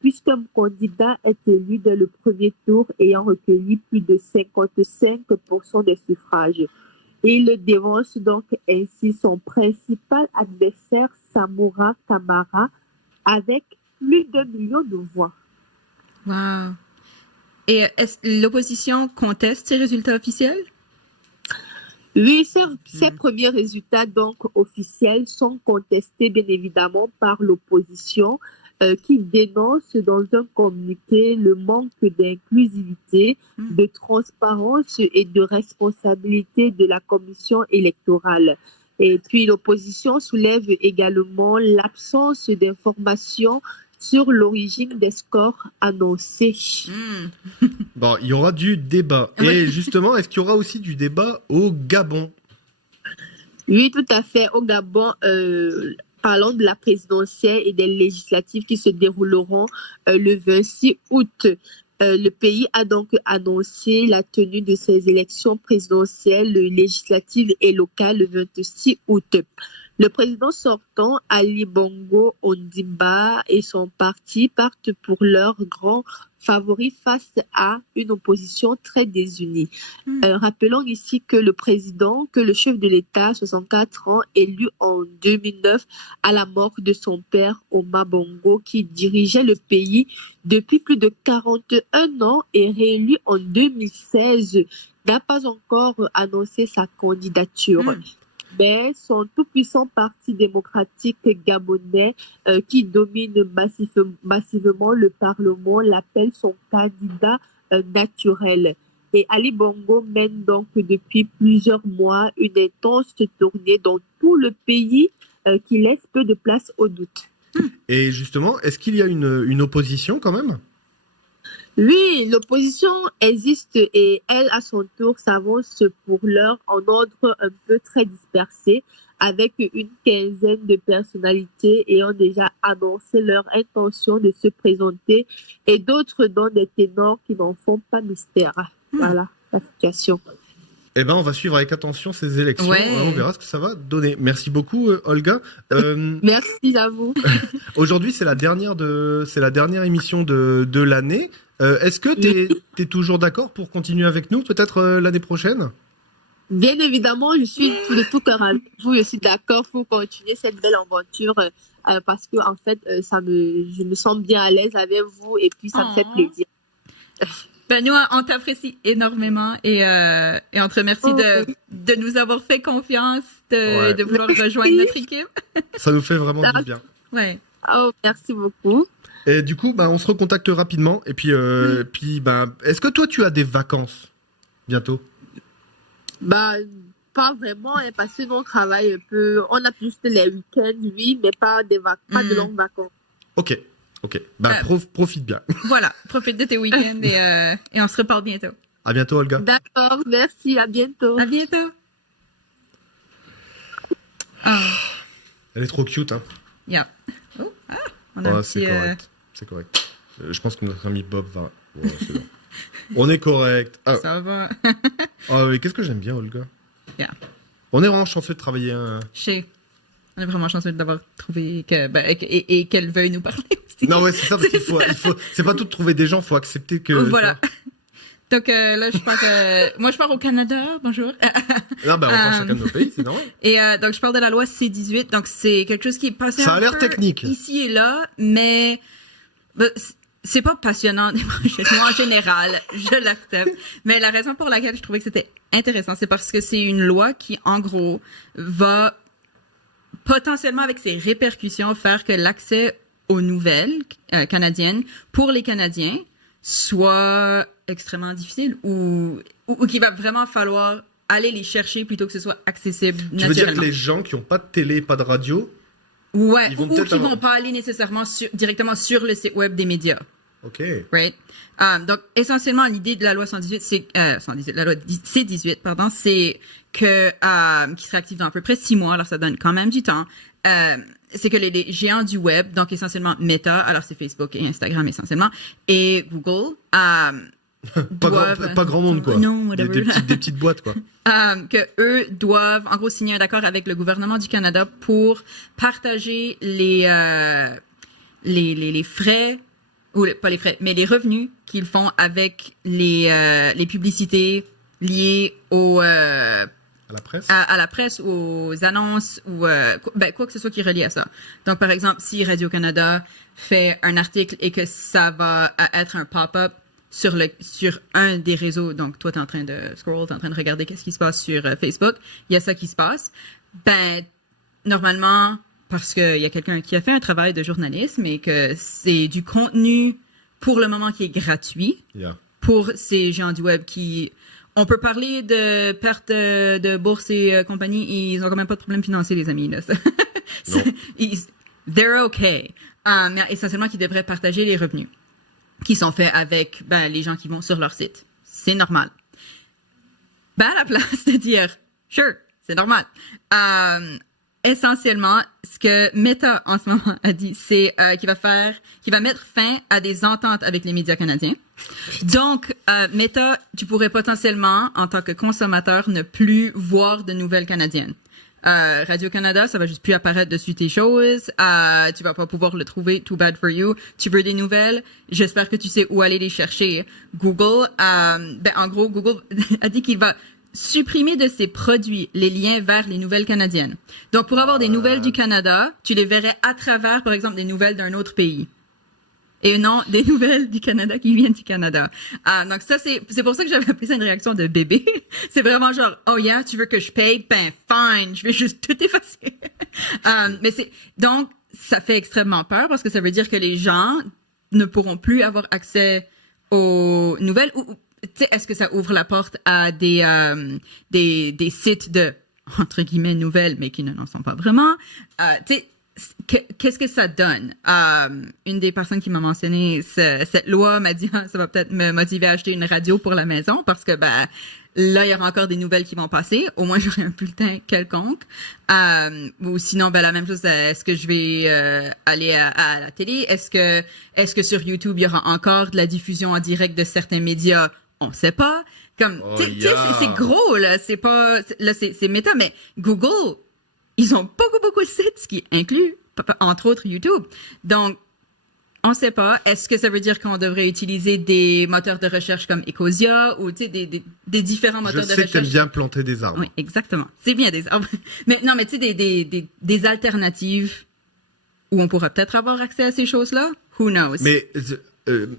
puisqu'un candidat est élu dès le premier tour ayant recueilli plus de 55% des suffrages. Et il dévance donc ainsi son principal adversaire, Samora Camara, avec plus d'1 million de voix. Wow. Et est-ce que l'opposition conteste ces résultats officiels? Oui, ces premiers résultats donc officiels sont contestés bien évidemment par l'opposition qui dénonce dans un communiqué le manque d'inclusivité, de transparence et de responsabilité de la commission électorale. Et puis l'opposition soulève également l'absence d'informations sur l'origine des scores annoncés. Bon, il y aura du débat. Et justement, est-ce qu'il y aura aussi du débat au Gabon? Oui, tout à fait. Au Gabon, parlons de la présidentielle et des législatives qui se dérouleront le 26 août. Le pays a donc annoncé la tenue de ses élections présidentielles, législatives et locales le 26 août. Le président sortant, Ali Bongo Ondimba, et son parti partent pour leur grand favori face à une opposition très désunie. Rappelons ici que le chef de l'État, 64 ans, élu en 2009 à la mort de son père, Omar Bongo, qui dirigeait le pays depuis plus de 41 ans et réélu en 2016, n'a pas encore annoncé sa candidature. Mais son tout-puissant parti démocratique gabonais qui domine massivement le Parlement l'appelle son candidat naturel. Et Ali Bongo mène donc depuis plusieurs mois une intense tournée dans tout le pays qui laisse peu de place au doute. Et justement, est-ce qu'il y a une opposition quand même ? Oui, l'opposition existe et elle, à son tour, s'avance pour l'heure en ordre un peu très dispersé, avec une quinzaine de personnalités ayant déjà annoncé leur intention de se présenter et d'autres dont des ténors qui n'en font pas mystère. Voilà la situation. Eh ben, on va suivre avec attention ces élections. Ouais. On verra ce que ça va donner. Merci beaucoup, Olga. Merci à vous. Aujourd'hui, c'est la dernière émission de l'année. Est-ce que t'es toujours d'accord pour continuer avec nous, peut-être l'année prochaine ? Bien évidemment, je suis de tout cœur avec vous. Je suis d'accord pour continuer cette belle aventure parce que en fait, je me sens bien à l'aise avec vous et puis ça me fait plaisir. Ben nous, on t'apprécie énormément et on te remercie de nous avoir fait confiance, de vouloir rejoindre notre équipe. Ça nous fait vraiment du bien. Ouais. Oh, merci beaucoup. Et du coup, on se recontacte rapidement. Et puis, est-ce que toi, tu as des vacances bientôt ? Pas vraiment, parce que nous, on travaille un peu. On a juste les week-ends, oui, mais pas de longues vacances. Ok. Profite bien. Voilà, profite de tes week-ends et on se reparle bientôt. À bientôt, Olga. D'accord, merci, à bientôt. À bientôt. Elle est trop cute, hein. Yeah. Oh, on a un petit... C'est correct. Je pense que notre ami Bob va... Ouais, c'est bon. On est correct. Ça va. Mais qu'est-ce que j'aime bien, Olga. Yeah. On est vraiment chanceux de travailler. On est vraiment chanceux d'avoir trouvé et qu'elle veuille nous parler aussi. Non, ouais, c'est ça, parce qu'il faut, c'est pas tout de trouver des gens, faut accepter que. Voilà. Donc là, moi, je pars au Canada. Bonjour. Non, on part chacun de nos pays, c'est normal. Et donc, je parle de la loi C-18. Donc, c'est quelque chose qui est passé ça a l'air technique. Ici et là, mais c'est pas passionnant des projets de loi en général. Je l'accepte. Mais la raison pour laquelle je trouvais que c'était intéressant, c'est parce que c'est une loi qui, en gros, va potentiellement, avec ses répercussions, faire que l'accès aux nouvelles canadiennes pour les Canadiens soit extrêmement difficile ou qu'il va vraiment falloir aller les chercher plutôt que ce soit accessible naturellement. Tu veux dire que les gens qui n'ont pas de télé, pas de radio, ouais, ou qui vont pas aller nécessairement directement sur le site web des médias. OK. Right? Donc, essentiellement, l'idée de la loi 118, c'est, la loi C-18, pardon, c'est que, qui serait active dans à peu près 6 mois, alors ça donne quand même du temps, c'est que les géants du web, donc essentiellement Meta, alors c'est Facebook et Instagram essentiellement, et Google, pas grand monde, quoi. Non, whatever. Des petites boîtes, quoi. Que eux doivent, en gros, signer un accord avec le gouvernement du Canada pour partager les frais, ou pas les frais, mais les revenus qu'ils font avec les publicités liées à la presse? À la presse, aux annonces, ou quoi que ce soit qui est relié à ça. Donc, par exemple, si Radio-Canada fait un article et que ça va être un pop-up sur un des réseaux, donc toi, t'es en train de scroll, t'es en train de regarder qu'est-ce qui se passe sur Facebook, il y a ça qui se passe, normalement, parce qu'il y a quelqu'un qui a fait un travail de journalisme et que c'est du contenu, pour le moment, qui est gratuit, pour ces gens du web qui... On peut parler de perte de bourse et compagnie, ils ont quand même pas de problème financier, les amis. Là. They're okay. Mais essentiellement, qu'ils devraient partager les revenus qui sont faits avec les gens qui vont sur leur site. C'est normal. À la place de dire, sure, c'est normal. Essentiellement, ce que Meta en ce moment a dit, c'est qu'il va mettre fin à des ententes avec les médias canadiens. Donc, Meta, tu pourrais potentiellement, en tant que consommateur, ne plus voir de nouvelles canadiennes. Radio-Canada, ça va juste plus apparaître dessus tes choses. Tu vas pas pouvoir le trouver. Too bad for you. Tu veux des nouvelles? J'espère que tu sais où aller les chercher. Google, en gros, Google a dit qu'il va supprimer de ses produits les liens vers les nouvelles canadiennes. Donc, pour avoir des nouvelles du Canada, tu les verrais à travers, par exemple, des nouvelles d'un autre pays. Et non, des nouvelles du Canada qui viennent du Canada. Donc ça, c'est pour ça que j'avais appelé ça une réaction de bébé. C'est vraiment genre, oh yeah, tu veux que je paye? Ben, fine, je vais juste tout effacer. Donc, ça fait extrêmement peur parce que ça veut dire que les gens ne pourront plus avoir accès aux nouvelles ou tu sais, est-ce que ça ouvre la porte à des sites de, entre guillemets, nouvelles, mais qui n'en sont pas vraiment? Tu sais, qu'est-ce que ça donne? Une des personnes qui m'a mentionné cette loi m'a dit ça va peut-être me motiver à acheter une radio pour la maison parce que là il y aura encore des nouvelles qui vont passer. Au moins j'aurai un bulletin quelconque. Ou sinon la même chose. Est-ce que je vais aller à la télé? Est-ce que sur YouTube il y aura encore de la diffusion en direct de certains médias? On sait pas. Comme c'est gros là. C'est pas là c'est méta. Mais Google, ils ont beaucoup de sites, ce qui inclut, entre autres, YouTube. Donc, on sait pas. Est-ce que ça veut dire qu'on devrait utiliser des moteurs de recherche comme Ecosia ou, tu sais, des différents moteurs de recherche? Je sais que t'aimes bien planter des arbres. Oui, exactement. C'est bien des arbres. Mais non, mais tu sais, des alternatives où on pourra peut-être avoir accès à ces choses-là? Who knows? Mais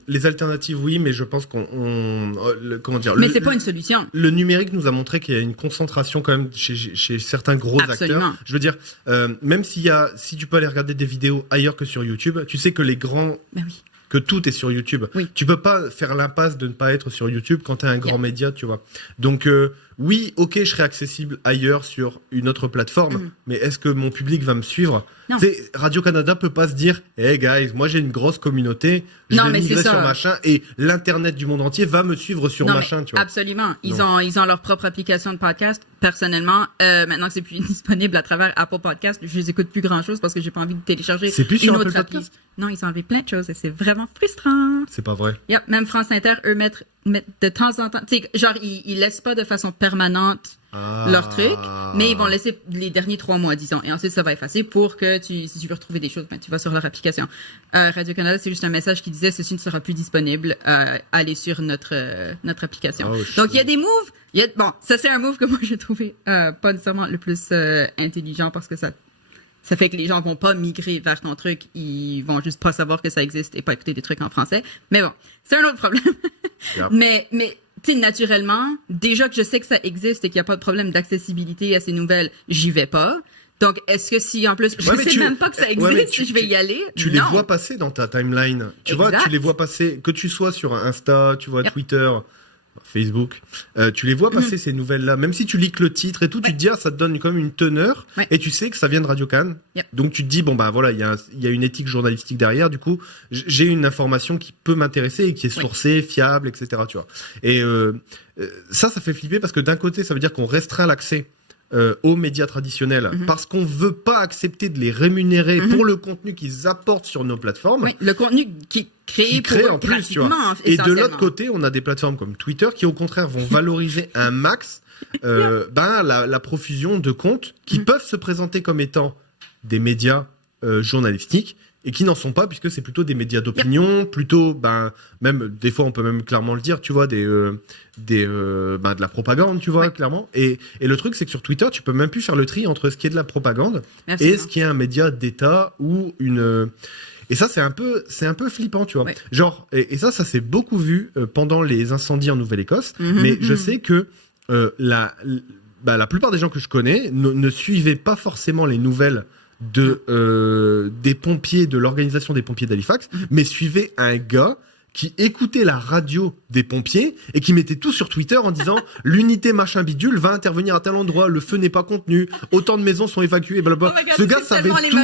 les alternatives, oui, mais je pense comment dire? Mais c'est pas une solution. Le numérique nous a montré qu'il y a une concentration quand même chez certains gros acteurs. Je veux dire, même si tu peux aller regarder des vidéos ailleurs que sur YouTube, tu sais que les grands, que tout est sur YouTube. Oui. Tu peux pas faire l'impasse de ne pas être sur YouTube quand t'es un grand média, tu vois. Donc oui, ok, je serai accessible ailleurs sur une autre plateforme, mais est-ce que mon public va me suivre? Radio-Canada peut pas se dire, hey guys, moi j'ai une grosse communauté, je vais migrer sur machin et l'internet du monde entier va me suivre sur machin, tu vois. Absolument. Ils ont leur propre application de podcast. Personnellement, maintenant que c'est plus disponible à travers Apple Podcast, je les écoute plus grand chose parce que j'ai pas envie de télécharger une autre appli. Non, ils ont enlevé plein de choses et c'est vraiment frustrant. C'est pas vrai. Yep, même France Inter, eux mettent de temps en temps, tu sais, genre ils laissent pas de façon permanente leur truc, mais ils vont laisser les derniers 3 mois, disons, et ensuite ça va effacer pour que si tu veux retrouver des choses, tu vas sur leur application. Radio-Canada, c'est juste un message qui disait ceci ne sera plus disponible, allez sur notre application. Donc il y a des moves, bon, ça c'est un move que moi j'ai trouvé pas nécessairement le plus intelligent parce que ça fait que les gens vont pas migrer vers ton truc, ils vont juste pas savoir que ça existe et pas écouter des trucs en français. Mais bon, c'est un autre problème. Yep. Mais tu sais, naturellement, déjà que je sais que ça existe et qu'il y a pas de problème d'accessibilité à ces nouvelles, j'y vais pas. Donc, est-ce que si, en plus, je sais même pas que ça existe, je vais y aller? Tu les vois passer dans ta timeline. Tu vois, tu les vois passer, que tu sois sur Insta, tu vois, Twitter, Facebook, tu les vois passer ces nouvelles-là. Même si tu lis que le titre et tout, tu te dis, ça te donne quand même une teneur et tu sais que ça vient de Radio-Can. Donc, tu te dis, bon, bah voilà, il y a une éthique journalistique derrière. Du coup, j'ai une information qui peut m'intéresser et qui est sourcée, fiable, etc. Tu vois. Et ça fait flipper parce que d'un côté, ça veut dire qu'on restreint l'accès aux médias traditionnels parce qu'on veut pas accepter de les rémunérer pour le contenu qu'ils apportent sur nos plateformes. Oui, le contenu qui crée en plus, tu vois. Et de l'autre côté, on a des plateformes comme Twitter qui au contraire vont valoriser un max la profusion de comptes qui peuvent se présenter comme étant des médias journalistiques et qui n'en sont pas puisque c'est plutôt des médias d'opinion, plutôt même des fois on peut même clairement le dire, tu vois, de la propagande, tu vois, clairement. Et le truc c'est que sur Twitter, tu peux même plus faire le tri entre ce qui est de la propagande et ce qui est un média d'État ou une et ça c'est un peu flippant, tu vois. Ouais. Genre et ça s'est beaucoup vu pendant les incendies en Nouvelle-Écosse, mais je sais que la plupart des gens que je connais ne suivaient pas forcément les nouvelles des pompiers, de l'organisation des pompiers d'Halifax, mais suivait un gars qui écoutait la radio des pompiers et qui mettait tout sur Twitter en disant l'unité machin bidule va intervenir à tel endroit, le feu n'est pas contenu, autant de maisons sont évacuées, blablabla. Ce gars savait tout.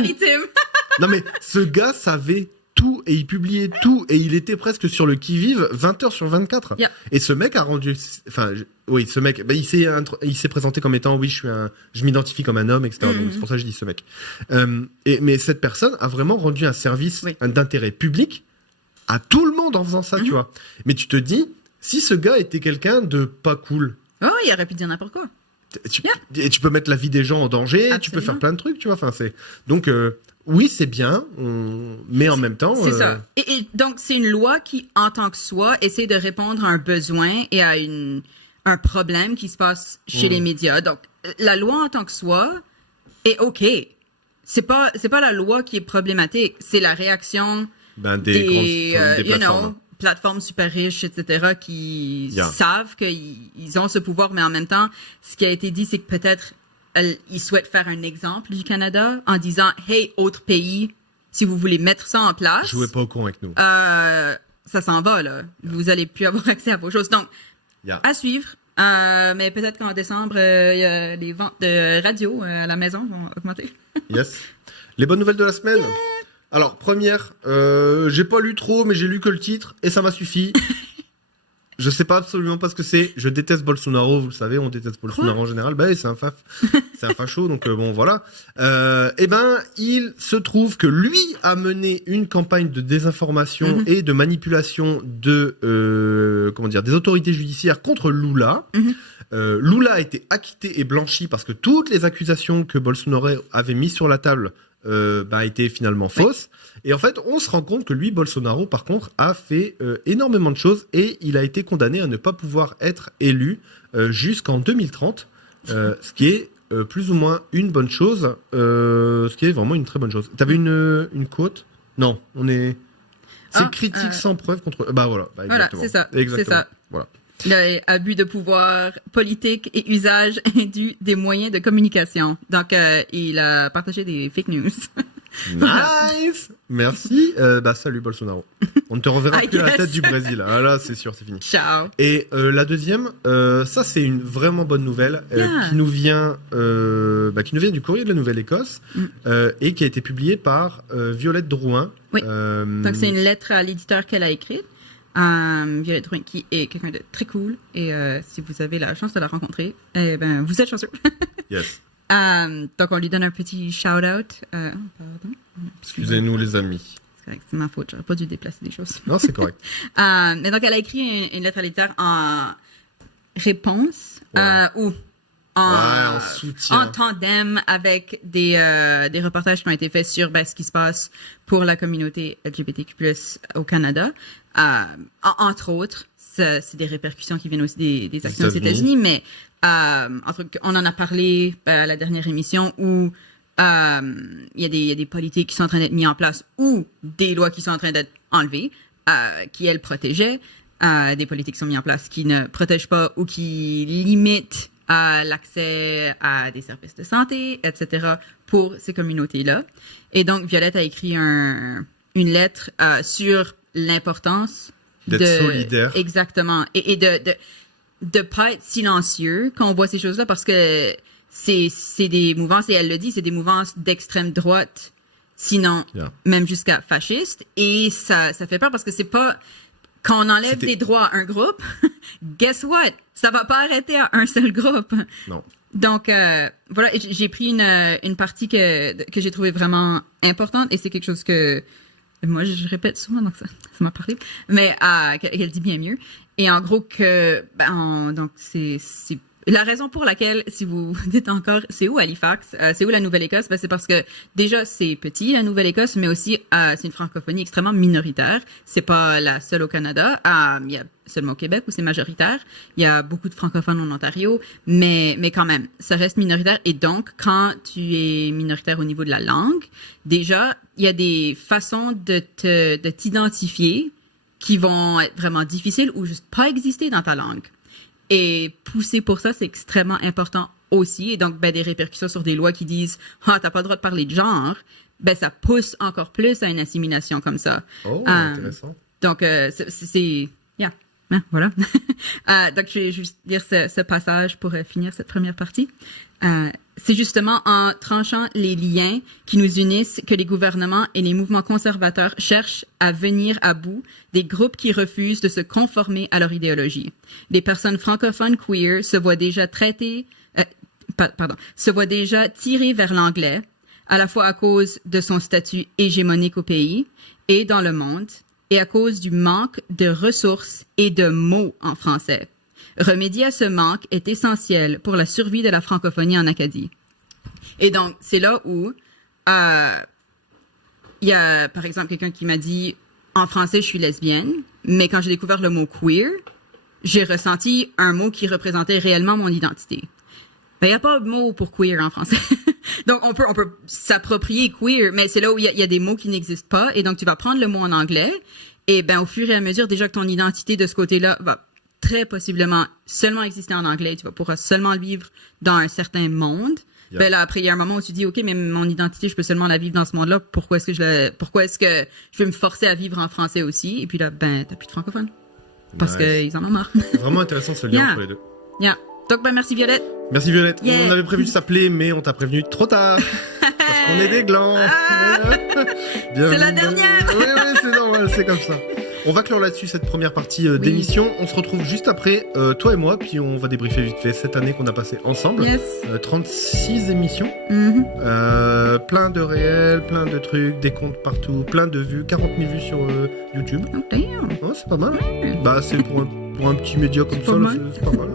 Non mais ce gars savait tout et il publiait tout et il était presque sur le qui-vive 20 heures sur 24. Et ce mec a rendu, ce mec, il s'est présenté comme étant je m'identifie comme un homme, etc. Donc c'est pour ça que je dis ce mec. Mais cette personne a vraiment rendu un service d'intérêt public à tout le monde en faisant ça, tu vois. Mais tu te dis, si ce gars était quelqu'un de pas cool. Oh, il aurait pu dire n'importe quoi. Et tu peux mettre la vie des gens en danger, Absolument. tu peux faire plein de trucs, tu vois. Enfin, donc oui, c'est bien, mais en même temps. C'est ça. Et donc, c'est une loi qui, en tant que soi, essaie de répondre à un besoin et à un problème qui se passe chez les médias. Donc, la loi en tant que soi est OK. C'est pas la loi qui est problématique, c'est la réaction des plateformes. Plateformes super riches, etc., qui savent qu'ils ont ce pouvoir, mais en même temps, ce qui a été dit, c'est que peut-être ils souhaitent faire un exemple du Canada en disant « Hey, autre pays, si vous voulez mettre ça en place... » Jouez pas au con avec nous. ça s'en va, là. Vous allez plus avoir accès à vos choses. Donc, à suivre. Mais peut-être qu'en décembre, les ventes de radio à la maison vont augmenter. Yes. Les bonnes nouvelles de la semaine. Alors, première, j'ai pas lu trop, mais j'ai lu que le titre, et ça m'a suffi. Je sais pas absolument pas ce que c'est. Je déteste Bolsonaro, vous le savez, on déteste Bolsonaro en général. Bah, c'est un facho, donc bon, voilà. Il se trouve que lui a mené une campagne de désinformation et de manipulation des autorités judiciaires contre Lula. Lula a été acquitté et blanchi parce que toutes les accusations que Bolsonaro avait mises sur la table étaient finalement fausses. Et en fait, on se rend compte que lui, Bolsonaro, par contre, a fait énormément de choses et il a été condamné à ne pas pouvoir être élu jusqu'en 2030, ce qui est plus ou moins une bonne chose, ce qui est vraiment une très bonne chose. T'avais une quote ? Non, on est... C'est critique sans preuve contre... Voilà, exactement. Voilà, c'est ça. Exactement. C'est ça. Voilà. Abus de pouvoir politique et usage indu des moyens de communication. Donc, il a partagé des fake news. Nice. Merci. Salut Bolsonaro. On ne te reverra plus à la tête du Brésil. Ah là, c'est sûr, c'est fini. Ciao. Et la deuxième, ça c'est une vraiment bonne nouvelle qui nous vient du Courrier de la Nouvelle-Écosse et qui a été publiée par Violette Drouin. Oui. Donc c'est une lettre à l'éditeur qu'elle a écrite. Violette Drouin qui est quelqu'un de très cool et si vous avez la chance de la rencontrer, vous êtes chanceux. Yes. Donc on lui donne un petit shout-out. Pardon. Excusez-nous les amis. C'est correct, c'est ma faute, j'aurais pas dû déplacer des choses. Non, c'est correct. Mais donc elle a écrit une lettre à l'éditeur en réponse ou en soutien. En tandem avec des reportages qui ont été faits sur ce qui se passe pour la communauté LGBTQ+, au Canada. Entre autres, c'est des répercussions qui viennent aussi des actions aux États-Unis, mais on en a parlé à la dernière émission où il y a des politiques qui sont en train d'être mises en place ou des lois qui sont en train d'être enlevées, qui, elles, protégeaient. Des politiques qui sont mises en place qui ne protègent pas ou qui limitent l'accès à des services de santé, etc., pour ces communautés-là. Et donc, Violette a écrit une lettre sur l'importance d'être solidaire. Exactement. Et de pas être silencieux quand on voit ces choses-là, parce que c'est des mouvances, et elle le dit, c'est des mouvances d'extrême droite, sinon même jusqu'à fasciste. Et ça fait peur parce que c'est pas... Quand on enlève des droits à un groupe, guess what? Ça va pas arrêter à un seul groupe. Non. Donc, voilà, j'ai pris une partie que j'ai trouvée vraiment importante, et c'est quelque chose que moi, je répète souvent, donc ça m'a parlé, mais qu'elle dit bien mieux. Et en gros, donc c'est la raison pour laquelle, si vous dites encore, c'est où Halifax, c'est où la Nouvelle-Écosse, c'est parce que déjà, c'est petit, la Nouvelle-Écosse, mais aussi, c'est une francophonie extrêmement minoritaire. C'est pas la seule au Canada. Il y a seulement au Québec où c'est majoritaire. Il y a beaucoup de francophones en Ontario, mais quand même, ça reste minoritaire. Et donc, quand tu es minoritaire au niveau de la langue, déjà, il y a des façons de t'identifier qui vont être vraiment difficiles ou juste pas exister dans ta langue. Et pousser pour ça, c'est extrêmement important aussi. Et donc, des répercussions sur des lois qui disent « Ah, t'as pas le droit de parler de genre », ça pousse encore plus à une assimilation comme ça. Oh, intéressant. Donc, c'est... voilà. Donc, je vais juste lire ce passage pour finir cette première partie. C'est justement en tranchant les liens qui nous unissent que les gouvernements et les mouvements conservateurs cherchent à venir à bout des groupes qui refusent de se conformer à leur idéologie. Les personnes francophones queer se voient déjà tirées vers l'anglais, à la fois à cause de son statut hégémonique au pays et dans le monde, et à cause du manque de ressources et de mots en français. Remédier à ce manque est essentiel pour la survie de la francophonie en Acadie. Et donc, c'est là où il y a, par exemple, quelqu'un qui m'a dit « En français, je suis lesbienne, mais quand j'ai découvert le mot « queer », j'ai ressenti un mot qui représentait réellement mon identité. » Ben, il n'y a pas de mot pour « queer » en français. Donc, on peut s'approprier « queer », mais c'est là où il y a des mots qui n'existent pas. Et donc, tu vas prendre le mot en anglais. Et ben, au fur et à mesure, déjà que ton identité de ce côté-là va très possiblement seulement exister en anglais, tu vas pouvoir seulement le vivre dans un certain monde. Yeah. Ben là, après, il y a un moment où tu dis, OK, mais mon identité, je peux seulement la vivre dans ce monde-là. Pourquoi est-ce que je vais me forcer à vivre en français aussi? Et puis là, ben, t'as plus de francophones. Parce qu'ils en ont marre. Vraiment intéressant ce lien entre les deux. Yeah. Donc, ben, merci Violette. Merci Violette. Yeah. On avait prévu de s'appeler, mais on t'a prévenu trop tard. Parce qu'on est des glands. C'est la dernière. Oui, c'est normal, c'est comme ça. On va clore là-dessus cette première partie d'émission. On se retrouve juste après, toi et moi, puis on va débriefer vite fait cette année qu'on a passée ensemble. Yes. 36 émissions. Plein de réels, plein de trucs, des comptes partout, plein de vues, 40 000 vues sur YouTube. Oh, damn. Oh, c'est pas mal. Bah, c'est pour un petit média comme ça, c'est pas mal.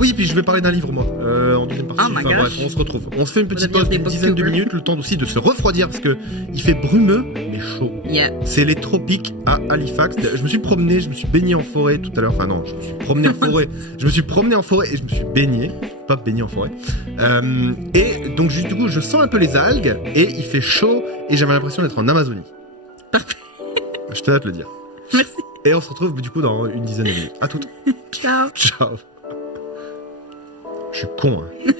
Oui, puis je vais parler d'un livre, moi, en deuxième partie. Oh enfin bref, on se retrouve. On se fait une petite pause d'une dizaine de minutes, le temps aussi de se refroidir, parce que il fait brumeux, mais chaud. Yeah. C'est les tropiques à Halifax. Je me suis promené, je me suis baigné en forêt tout à l'heure. Enfin non, je me suis promené en forêt. Je me suis promené en forêt et je me suis baigné. Pas baigné en forêt. Et donc, du coup, je sens un peu les algues, et il fait chaud, et j'avais l'impression d'être en Amazonie. Parfait. Je te laisse le dire. Merci. Et on se retrouve, du coup, dans une dizaine de minutes. À toutes. Ciao. Ciao. Je suis con, hein.